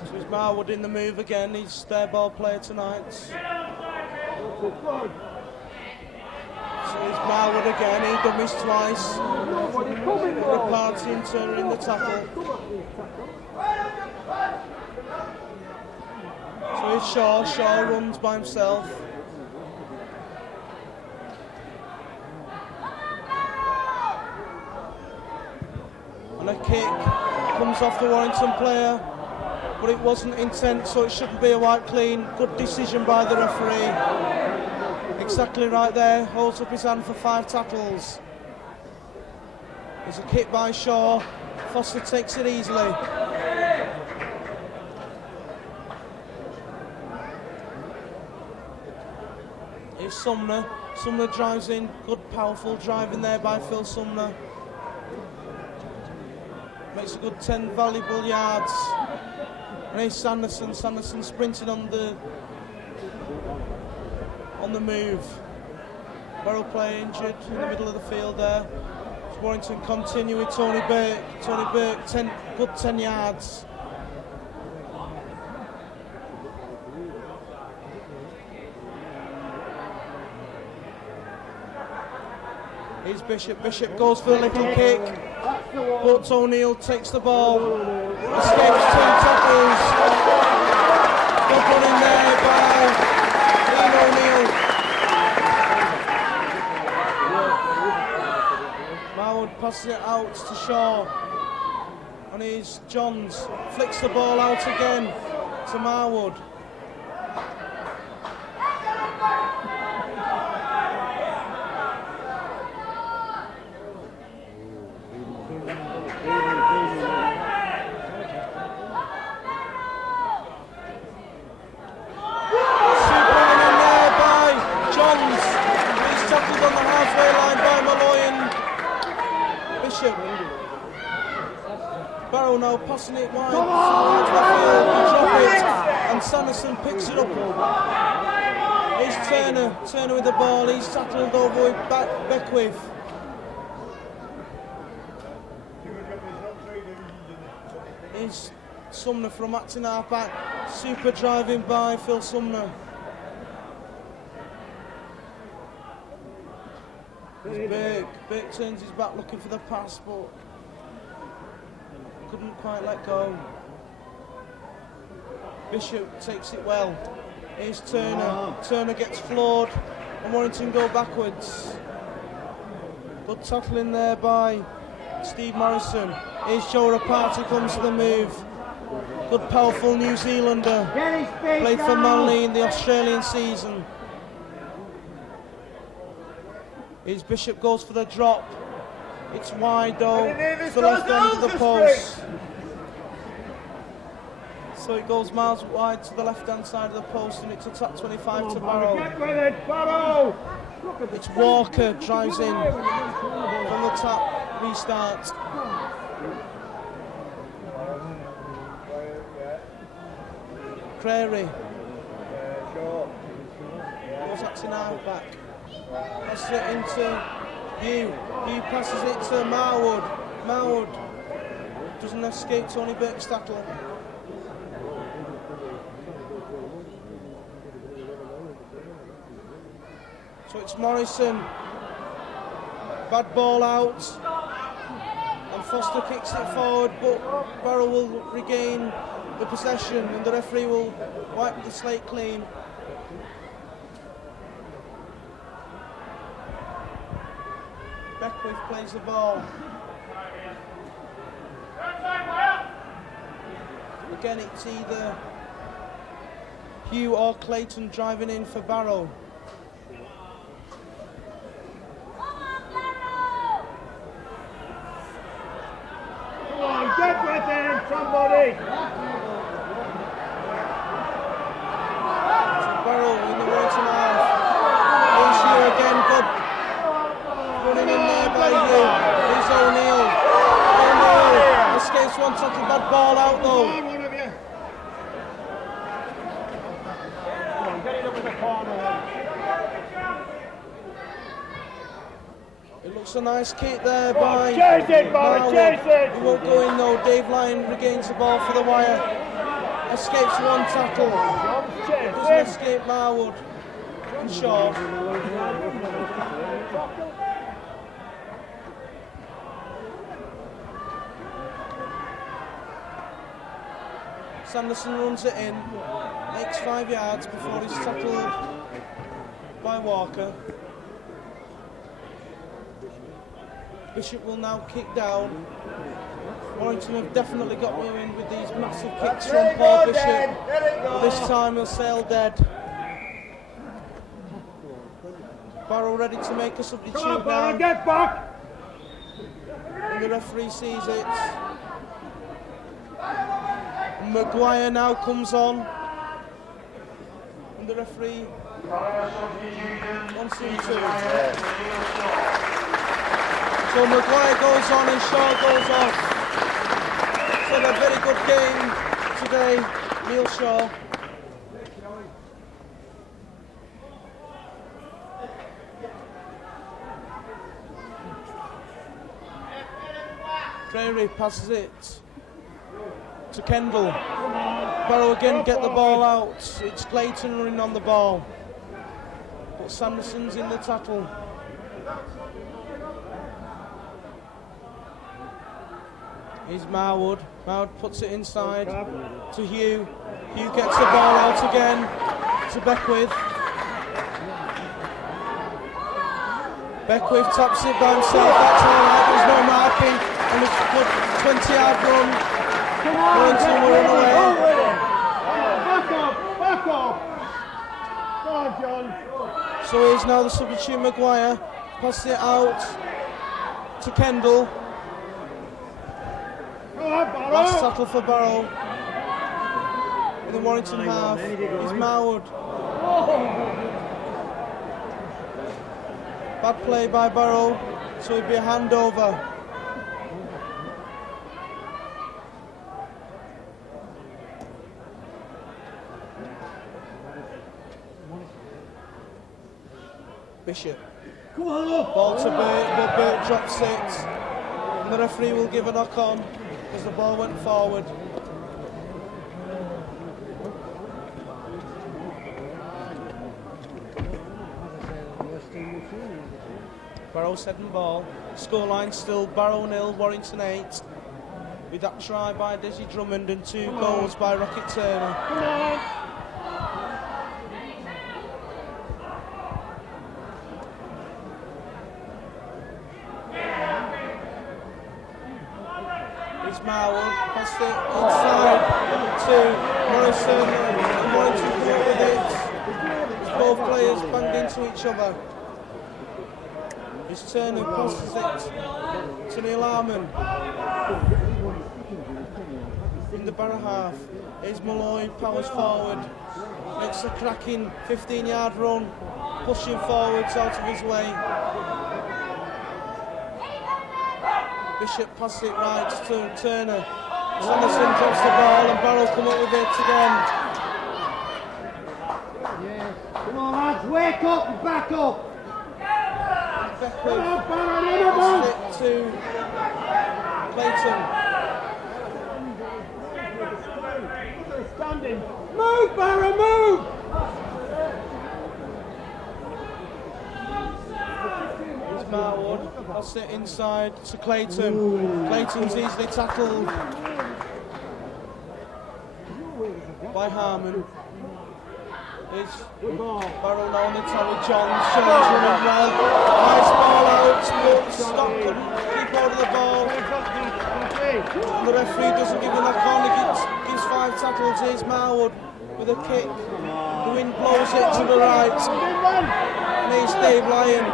So it's Marwood in the move again, he's their ball player tonight. So it's Marwood again, he dummies twice. The party and Turner in the tackle. So it's Shaw runs by himself. And a kick comes off the Warrington player, but it wasn't intent, so it shouldn't be a white clean. Good decision by the referee. Exactly right there, holds up his hand for 5 tackles. There's a kick by Shaw. Foster takes it easily. Here's Sumner. Sumner drives in. Good, powerful driving there by Phil Sumner. Makes a good 10 valuable yards. And here's Sanderson. Sanderson sprinting on the move. Barrow player injured in the middle of the field there. Warrington continue with Tony Burke. Tony Burke, good 10 yards. Here's Bishop. Bishop goes for a little kick, but O'Neill takes the ball. Escapes 2 tackles. Good one in there by Ian O'Neill. Marwood passes it out to Shaw. And here's Johns. Flicks the ball out again to Marwood. Barrow now passing it wide towards the field, drop it, and Sanderson picks it up. Here's Turner, Turner with the ball, he's tackled over with Beckwith. Here's Sumner from acting half back, super driving by Phil Sumner. Here's Burke turns his back looking for the pass, but couldn't quite let go. Bishop takes it well. Here's Turner. Turner gets floored and Warrington go backwards. Good tackling there by Steve Morrison. Here's Joe Rapati comes to the move. Good powerful New Zealander. Played for Manly in the Australian season. Here's Bishop goes for the drop. It's wide though. It's the left end of the post. So it goes miles wide to the left hand side of the post, and it's a top 25 to Barrow. Get with it, Barrow! It's Walker, drives in from the tap, restart. Crary. What's acting out back? Passes it into Hugh. Hugh passes it to Marwood. Marwood doesn't escape Tony Birkstattle. So it's Morrison. Bad ball out. And Foster kicks it forward, but Barrow will regain the possession and the referee will wipe the slate clean. Beckwith plays the ball. Again, it's either Hugh or Clayton driving in for Barrow. Come on, get with him, somebody! So Barrow in the Warrington half. Here's Hugh again, good. Running in there by Hugh. Here's O'Neill. O'Neill escapes one tackle, bad ball out though. Come on, one of you! Come on, get it up in the corner then. It looks a nice kick there by Chase it, Barry, Marwood. chase it! He won't go in though. Dave Lyon regains the ball for the wire. Escapes one tackle. Doesn't escape Marwood. And Shaw. Sanderson runs it in. Makes 5 yards before he's tackled by Walker. Bishop will now kick down. Warrington have definitely got me in with these massive kicks from Paul Bishop. This time he'll sail dead. Barrow ready to make a substitute Come on, Barrow, now. get back! And the referee sees it. Maguire now comes on. And the referee wants him to. So Maguire goes on and Shaw goes off. So a very good game today, Neil Shaw. Crary passes it to Kendall. Barrow again get the ball out. It's Clayton running on the ball. But Sanderson's in the tackle. Here's Marwood. Marwood puts it inside to Hugh. Hugh gets the ball out again to Beckwith. Beckwith taps it by himself. That's all right. There's no marking. And it's a good 20-yard run. Warrington will run away. Back off! Back off! Go on, John. So here's now the substitute Maguire. Passes it out to Kendall. Come on, Barrow! Last tackle for Barrow. In the Warrington half. He's Marwood. Bad play by Barrow. So it'd be a handover. Bishop. Ball to Burt, but Burt drops it. And the referee will give a knock on as the ball went forward. Barrow 7 ball. Scoreline still Barrow 0, Warrington 8. With that try by Desi Drummond and 2 goals by Rocket Turner. Come on! Here's Marwood, past it inside to Morrison, and Warrington come up with it. Both players banged into each other. Here's Turner, passes it to Neil Harmon. In the barrow half, here's Malloy, powers forward, makes a cracking 15-yard run, pushing forwards out of his way. Bishop passes it right to Turner. Sanderson drops the ball and Barrow come up with it again. Yes. Come on, lads, wake up and back up. Beckwith passes it to Clayton. Standing. Move, Barrow, move! Here's Marwood, passes it inside to Clayton. Clayton's easily tackled by Harmon. Here's Barrow now on the Terry Johns. Jones running well. Nice ball out, but Stock couldn't keep hold of the ball. The referee doesn't give him that corner, gives 5 tackles. Here's Marwood with a kick. The wind blows it to the right. And here's Dave Lyon.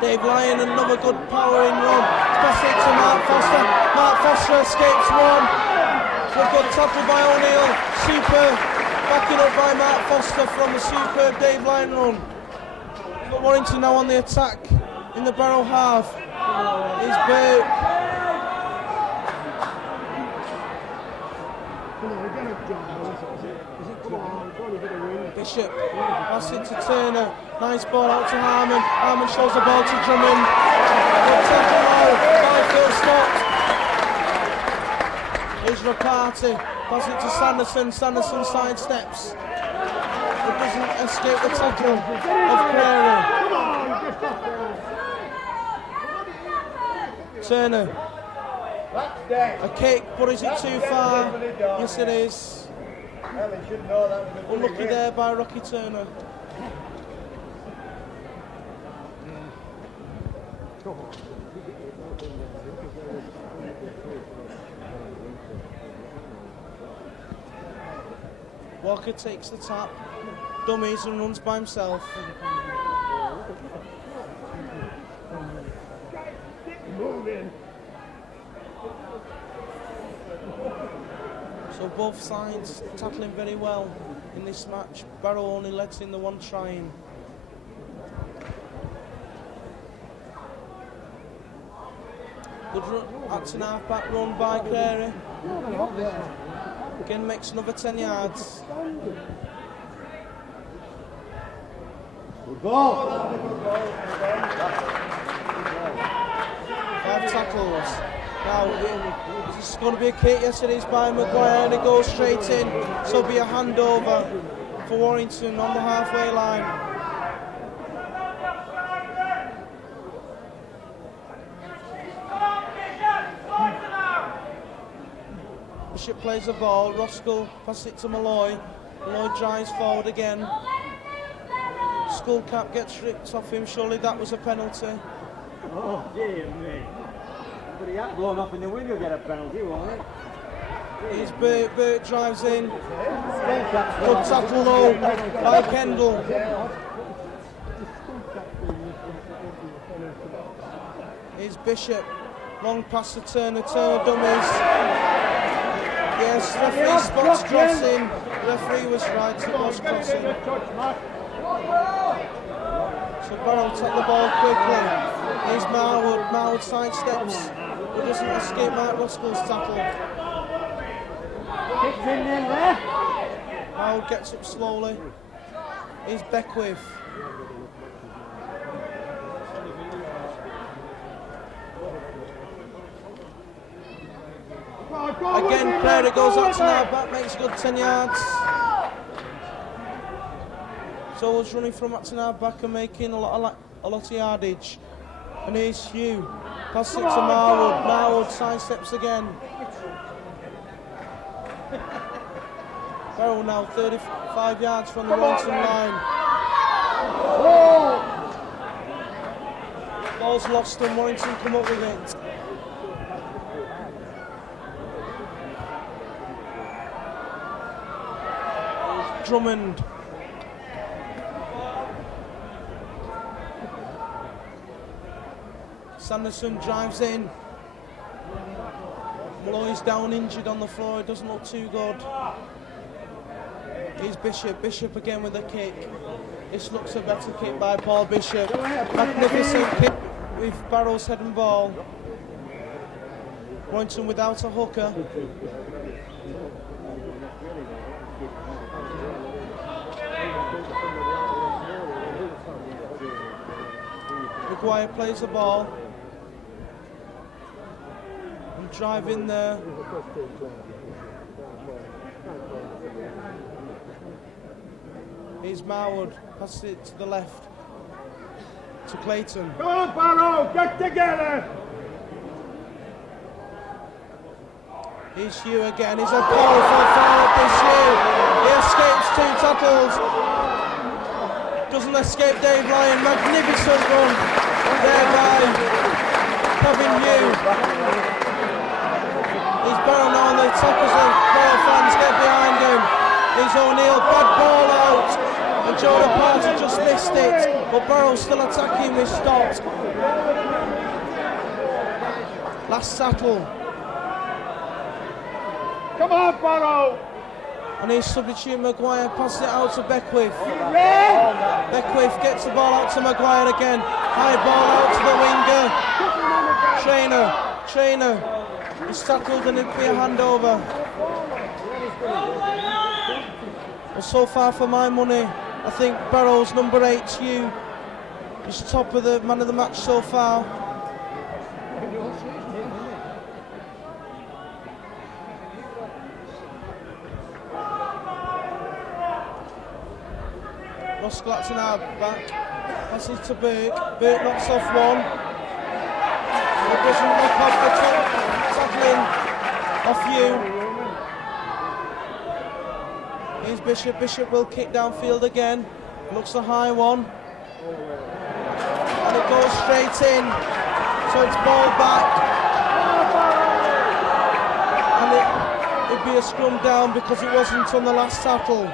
Dave Lyon, another good powering run. Pass it to Mark Foster. Mark Foster escapes one. A good tackle by O'Neill. Super. Backing up by Mark Foster from a superb Dave Lyon run. Got Warrington now on the attack in the barrow half. Here's Burke. Bishop, pass it to Turner. Nice ball out to Harmon. Harmon shows the ball to Drummond. Good tackle now by Phil Scott. Here's Riccardi. Pass it to Sanderson. Sanderson sidesteps. It doesn't escape the tackle of Prairie. Turner. A kick, but is it too far? Yes, it is. Unlucky there by Rocky Turner. Walker takes the tap, dummies and runs by himself. So both sides tackling very well in this match. Barrow only lets in the one trying. Good run, that's an half-back run by Carey. Again makes another 10 yards. Good ball. 5 tackles. Now, it's going to be a kick. Yes, it is by Maguire, and it goes straight in. So it'll be a handover for Warrington on the halfway line. Bishop plays the ball. Roscoe passes it to Malloy. Malloy drives forward again. Skullcap gets ripped off him. Surely that was a penalty. Oh, dear me. But he had blown up in the wind, you'll get a penalty, won't it? Here's Burt. Burt drives in. Good tackle though by Kendall. Here's Bishop. Long pass to Turner. Turner dummies. Yes, referee spots crossing. Referee was right, it was crossing. So Barrow take the ball quickly. Here's Marwood. Marwood sidesteps, but doesn't escape Mark Roscoe's tackle. Kicks in there. Marwood gets up slowly. Here's Beckwith. Again, Prairie goes up to now, back makes a good 10 yards. So was running from up to now, back and making a lot of yardage. And here's Hugh. Pass it to Marwood. Marwood sidesteps again. Barrow now 35 yards from the Warrington line. Ball's lost and Warrington come up with it. Drummond. Sanderson drives in. Malloy's down injured on the floor, it doesn't look too good. Here's Bishop, Bishop again with a kick. This looks a better kick by Paul Bishop. Magnificent kick with Barrow's head and ball. Warrington without a hooker. Maguire plays the ball. And drive in there. Here's Marwood, passes it to the left. To Clayton. Come on, Barrow, get together! Here's Hugh again, he's a powerful forward this Hugh. He escapes 2 tackles. Doesn't escape Dave Lyon, magnificent run there by Kevin Hugh. He's Barrow now on the top as the Barrow fans get behind him. Here's O'Neill, bad ball out. And Jordan Party just missed it, but Barrow's still attacking with stops. Last tackle. Come on, Barrow! And he's substitute Maguire, passes it out to Beckwith. Beckwith gets the ball out to Maguire again. High ball out to the winger. Trainer. He's tackled and it'll be a handover. Well, so far for my money, I think Barrow's number 8, Hugh, is top of the man of the match so far. Ross Glatton out back, passes to Burke. Burke knocks off one. It doesn't knock off the top, tackling off Hugh. Here's Bishop. Bishop will kick downfield again. Looks a high one. And it goes straight in. So it's ball back. And it'd be a scrum down because it wasn't on the last tackle.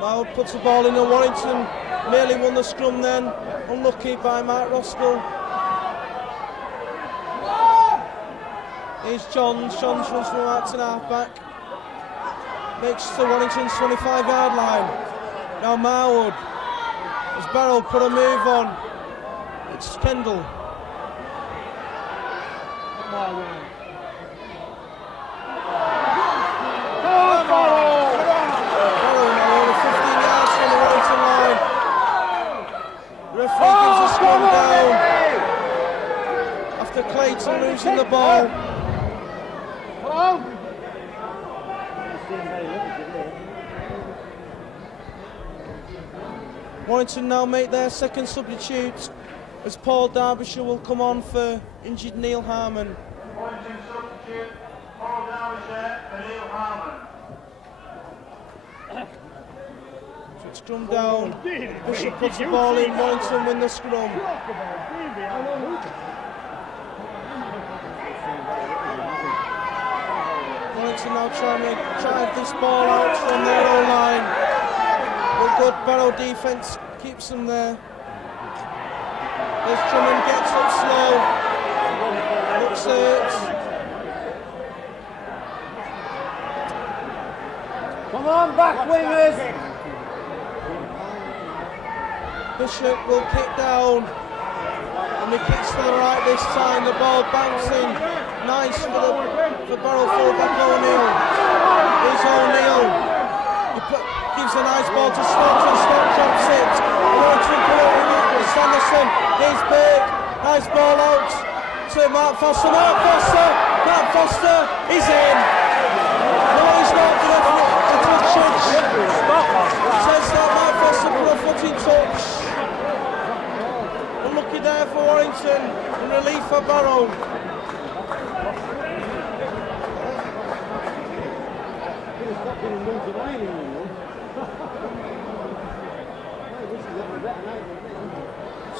Marwood puts the ball in, and Warrington nearly won the scrum then. Unlucky by Mark Roskell. Here's Johns. Johns runs from out to half back. Makes to Warrington's 25-yard line. Now Marwood. As Barrow put a move on. It's Kendall. Referee gives a scrum down after Clayton losing the ball. Warrington now make their second substitute as Paul Derbyshire will come on for injured Neil Harmon. Warrington substitute Paul Derbyshire for Neil Harmon. Scrum down. Bishop puts the ball in. Warrington win the scrum. Warrington now trying to drive this ball out from their own line. But good Barrow defence keeps them there. As Drummond gets up slow. Looks hurt. Come on, back wingers! Bishop will kick down, and he kicks to the right this time. The ball bouncing, nice for Barrow fullback O'Neill. Here's O'Neill. He gives a nice ball to Stokes, and Stokes drops it. Warrington pull over with Sanderson. Here's Burke. Nice ball out to Mark Foster. Mark Foster is in. No, he's not enough to touch it. Says that Mark Foster put a foot in touch. Unlucky there for Warrington and relief for Barrow.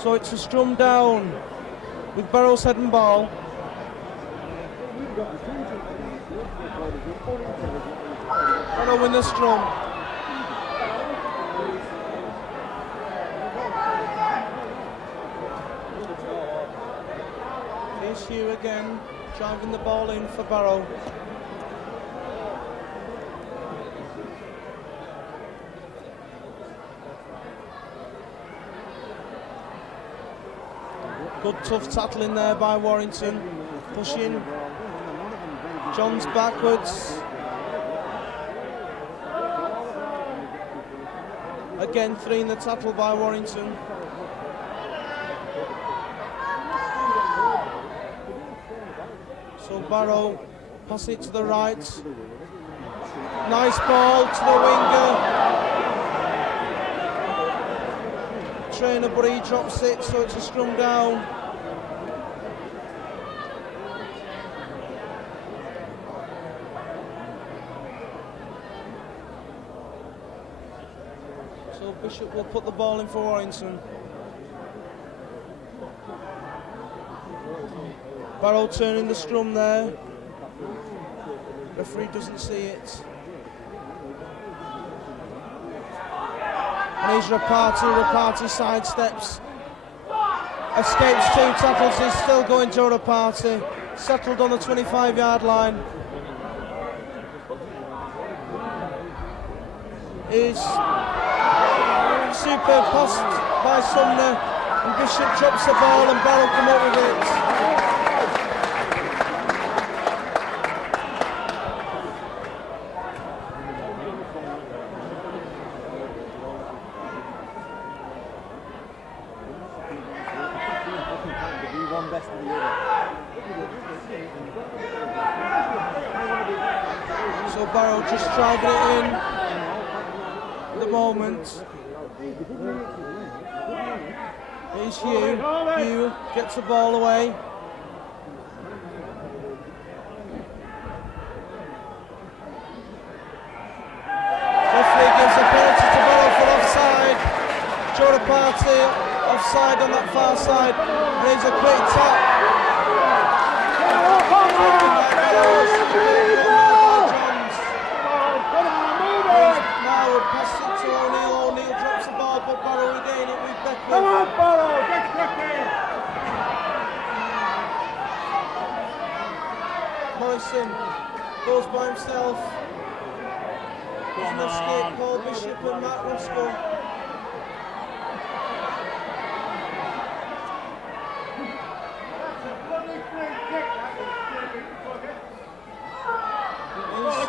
So it's a scrum down with Barrow's head and ball. Barrow win the scrum. Here's Hugh again, driving the ball in for Barrow. Good tough tackling there by Warrington. Pushing. John's backwards. Again, freeing the tackle by Warrington. So Barrow pass it to the right. Nice ball to the winger. Trainer, but he drops it, so it's a scrum down. So Bishop will put the ball in for Warrington. Barrow turning the scrum there. Referee doesn't see it. And here's Rapati sidesteps. Escapes 2 tackles, he's still going to Rapati. Settled on the 25-yard line. Is superb pass by Sumner. And Bishop drops the ball and Barrow come up with it. So Barrow just driving it in at the moment. Here's Hugh. Hugh gets the ball away. Referee gives a penalty to Barrow for offside. Jordan Party offside on that far side. And here's a quick tap. Now we'll pass it to O'Neill. O'Neill drops the ball, but Barrow regain it with Beckman. Come on, Barrow, get cracking! Morrison goes by himself. Doesn't escape Paul Bishop and Matt Ruskell.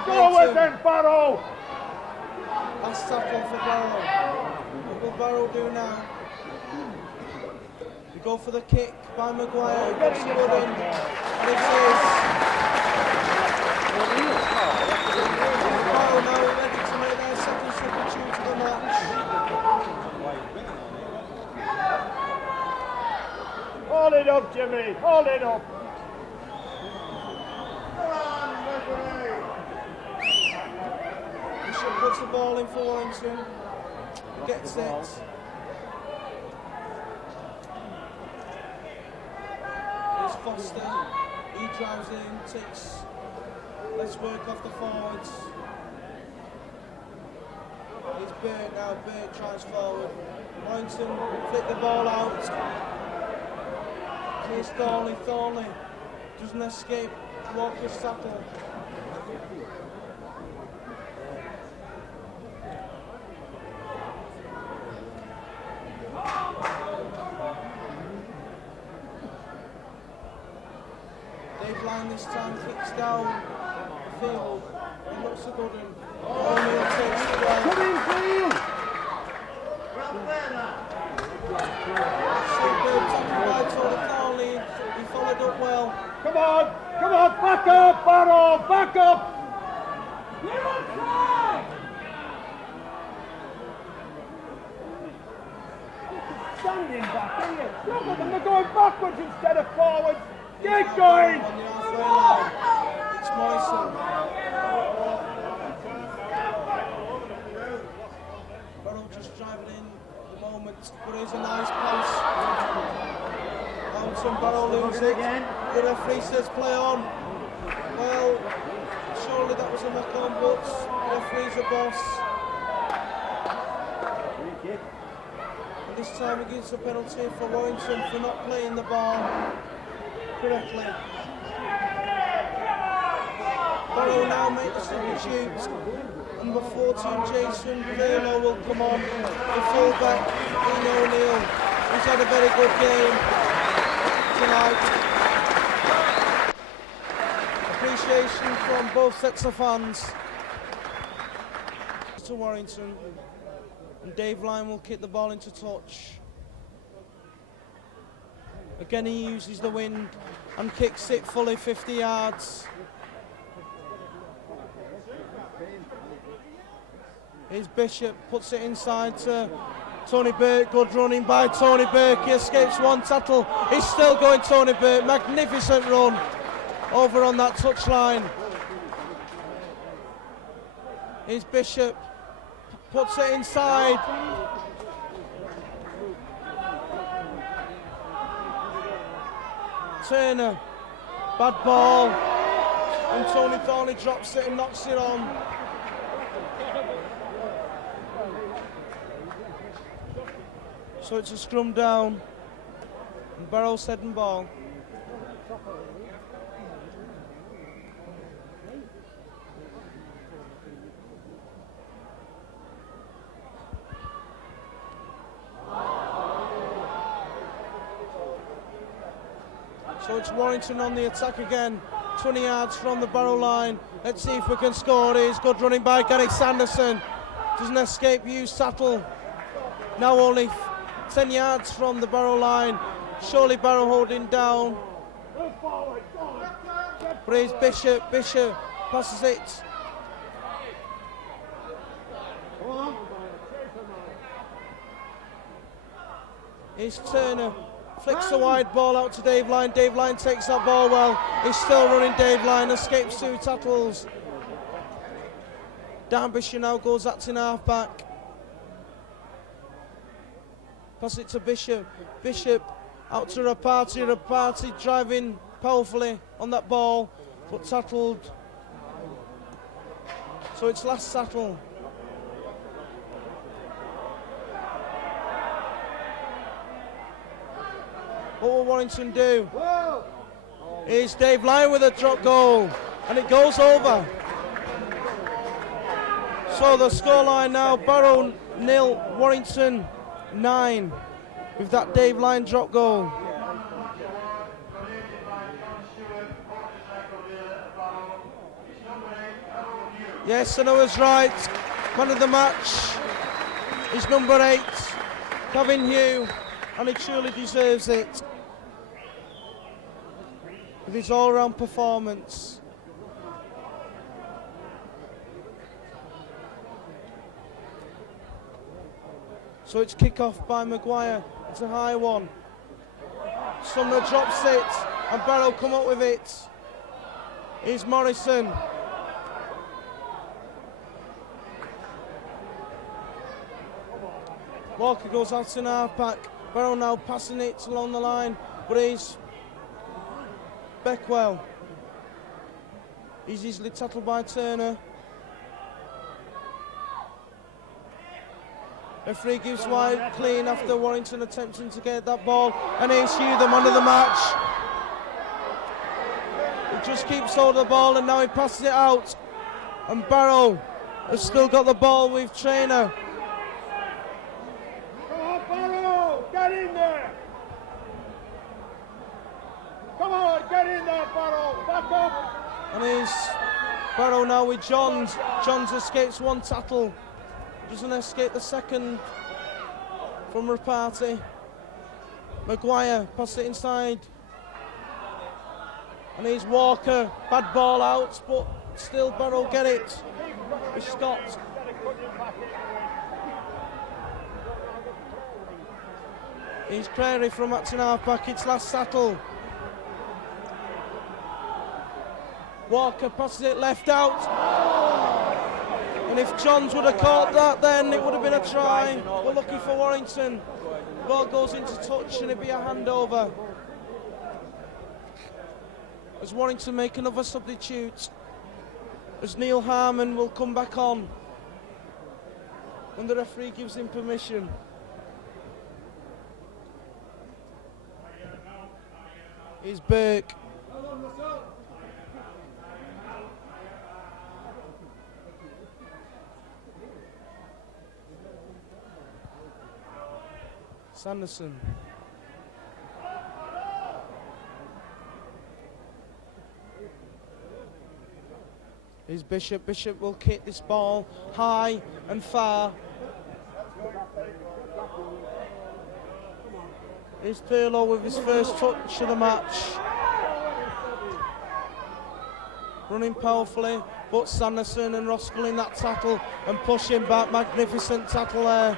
Go with them, Barrow! Last tackle for Barrow. What will Barrow do now? We go for the kick by Maguire. Gets it good in. And it is. Barrow now ready to make their second substitute of the match. Hold it up, Jimmy, hold it up! Bishop puts the ball in for Warrington. Gets it. Here's Foster. He drives in, takes. Let's work off the forwards. It's Burt now. Burt tries forward. Warrington flick the ball out. Here's Thornley. Thornley doesn't escape Walker's tackle. Dave Line this time kicks down the field. He looks a good one. O'Neill takes it well. Come in, please! Superb tackle by Tony Thornley. He followed up well. Come on, back up, Barrow, back up! Standing back, are you? Look at them, they're going backwards instead of forwards. Get going! On the halfway line. It's Morrison. Barrow just driving in at the moment. it, but it's a nice pass. Warrington, Barrow lose it. The referee says play on. Well, surely that was a knock on, but the referee's a boss. And this time he gives a penalty for Warrington for not playing the ball correctly. Barrow now make the substitute. Number 14, Jason Barrow will come on. The fullback, Ian O'Neill, who's had a very good game tonight. Appreciation from both sets of fans. To Warrington, and Dave Lyne will kick the ball into touch. Again he uses the wind and kicks it fully 50 yards. Here's Bishop, puts it inside to Tony Burke. Good running by Tony Burke. He escapes one tackle. He's still going, Tony Burke. Magnificent run over on that touchline. Here's Bishop, puts it inside. Turner, bad ball. And Tony Thornley drops it and knocks it on. So it's a scrum down, and Barrow's head and ball. So it's Warrington on the attack again, 20 yards from the Barrow line. Let's see if we can score. It is good running by Gareth Sanderson. Doesn't escape Hughes Tattle. Now only 10 yards from the Barrow line. Surely Barrow holding down. But here's Bishop. Bishop passes it. Here's Turner. Flicks the wide ball out to Dave Lyne. Dave Lyne takes that ball well. He's still running. Dave Lyne escapes 2 tackles. Dan Bishop now goes acting half back. Pass it to Bishop. Bishop out to Rapati. Rapati driving powerfully on that ball, but tackled. So it's last tackle. What will Warrington do? Here's Dave Lyne with a drop goal, and it goes over. So the scoreline now: Barrow 0, Warrington 9, with that Dave Lyne drop goal. Yes, and I was right. Man of the match is number 8, Kevin Hugh, and he truly deserves it with his all-round performance. So it's kick-off by Maguire. It's a high one. Sumner drops it, and Barrow come up with it. Here's Morrison. Walker goes out in half-back. Barrow now passing it along the line, but he's Beckwell. He's easily tackled by Turner. Referee gives wide clean after Warrington attempting to get that ball, and here's Hugh, the man of the match. He just keeps hold of the ball, and now he passes it out, and Barrow has still got the ball with Trainer. Come on, Barrow, get in there. Come on, get in there, Barrow, back up. And here's Barrow now with Johns. Johns escapes one tackle. Doesn't escape the second from Rapati. Maguire passes it inside. And here's Walker. Bad ball out, but still Barrow get it with Scott. Here's Prairie from acting half-back. It's last tackle. Walker passes it left out. And if Johns would have caught that, then it would have been a try. We're lucky for Warrington. Ball goes into touch and it'll be a handover. As Warrington make another substitute. As Neil Harmon will come back on. When the referee gives him permission. Here's Burke. Sanderson. Here's Bishop. Bishop will kick this ball high and far. Here's Thurlow with his first touch of the match. Running powerfully, but Sanderson and Roskell in that tackle and pushing back. Magnificent tackle there.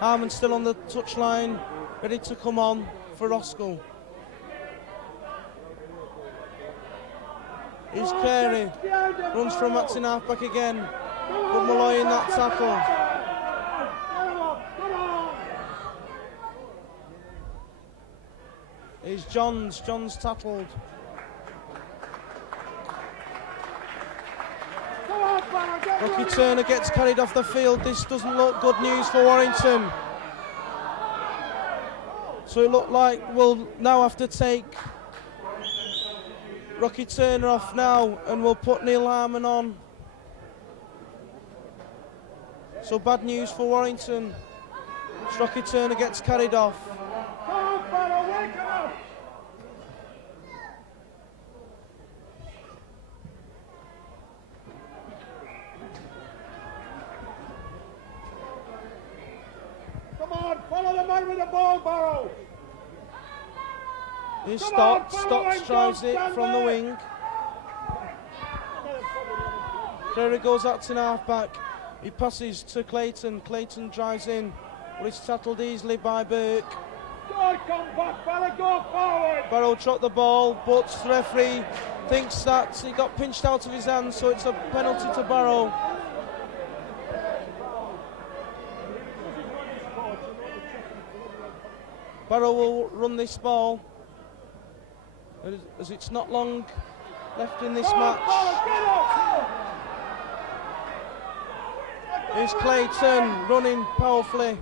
Harmon still on the touchline, ready to come on for Roskell. Here's Carey, runs from Matson half-back again, but Malloy in that tackle. Here's Johns tackled. Rocky Turner gets carried off the field. This doesn't look good news for Warrington. So it looked like we'll now have to take Rocky Turner off now and we'll put Neil Harmon on. So bad news for Warrington. Rocky Turner gets carried off. Follow the man with the ball, Barrow. He stops, drives it from the wing. Clary goes out to half-back. He passes to Clayton. Clayton drives in, but he's tackled easily by Burke. Don't come back, Barrow, go forward. Barrow dropped the ball, but the referee thinks that he got pinched out of his hand, so it's a penalty to Barrow. Barrow will run this ball, as it's not long left in this match. Here's Clayton running powerfully.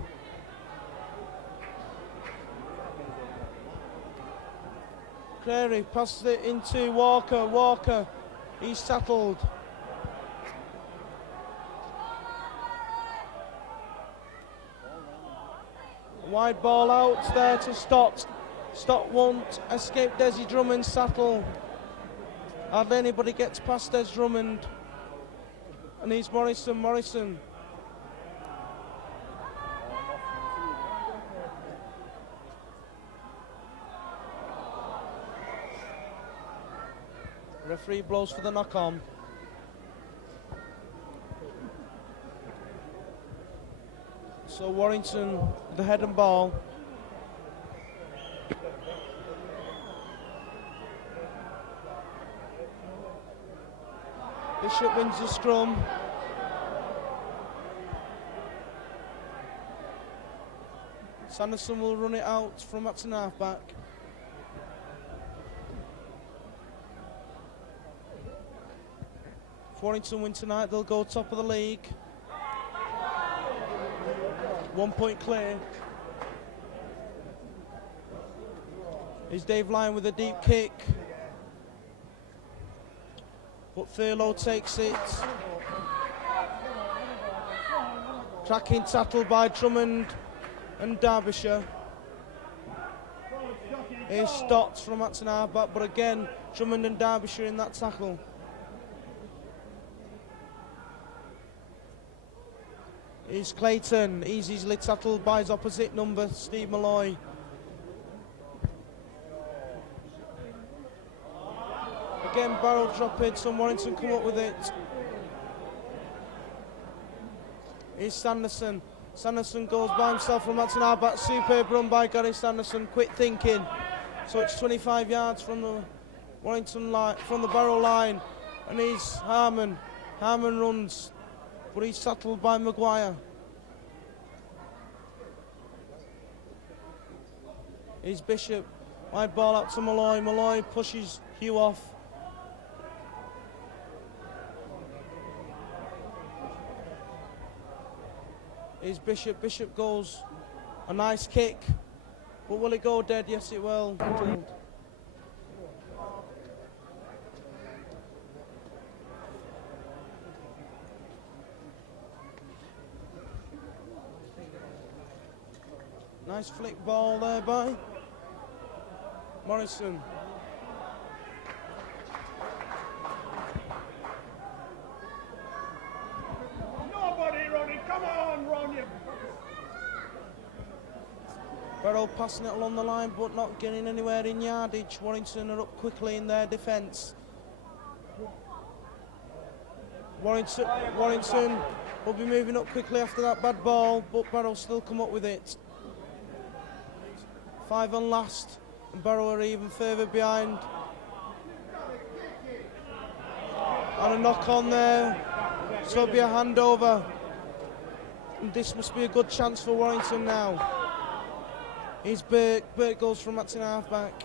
Clary passes it into Walker. Walker, he's tackled. Wide ball out there to Stott. Stott won't escape Desi Drummond's tackle. Hardly anybody gets past Des Drummond. And he's Morrison. Referee blows for the knock-on. So Warrington, the head and ball. Bishop wins the scrum. Sanderson will run it out from Matson half-back. If Warrington win tonight, they'll go top of the league. 1 point clear. Here's Dave Lyon with a deep kick. But Thurlow takes it. Cracking tackle by Drummond and Derbyshire. Here's Stotts from Matson half-back, but again, Drummond and Derbyshire in that tackle. Here's Clayton, he's easily tackled by his opposite number, Steve Malloy. Again, Barrow drop it, so Warrington come up with it. Here's Sanderson. Sanderson goes by himself from Matson half-back. Superb run by Gary Sanderson, quick thinking. So it's 25 yards from the Warrington line, from the Barrow line. And here's Harmon. Harmon runs, but he's tackled by Maguire. Is Bishop. Wide ball out to Malloy. Malloy pushes Hugh off. Is Bishop. Bishop goes. A nice kick. But will it go dead? Yes, it will. Nice flick ball there by Morrison. Nobody running. Come on, run you. Barrow passing it along the line but not getting anywhere in yardage. Warrington are up quickly in their defence. Warrington will be moving up quickly after that bad ball, but Barrow still come up with it. 5 on last, and Barrow are even further behind. And a knock on there, so it'll be a handover. And this must be a good chance for Warrington now. Here's Burke. Burke goes from at half-back.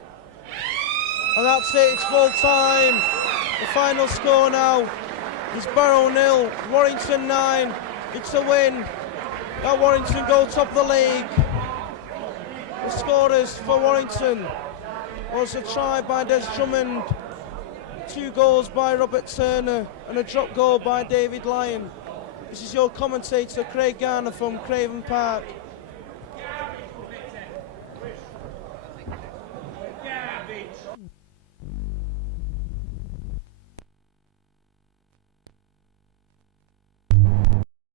And that's it, it's full time. The final score now is Barrow 0, Warrington 9. It's a win. Now Warrington go top of the league. The scorers for Warrington was a try by Des Drummond, 2 goals by Robert Turner, and a drop goal by David Lyon. This is your commentator, Craig Garner from Craven Park.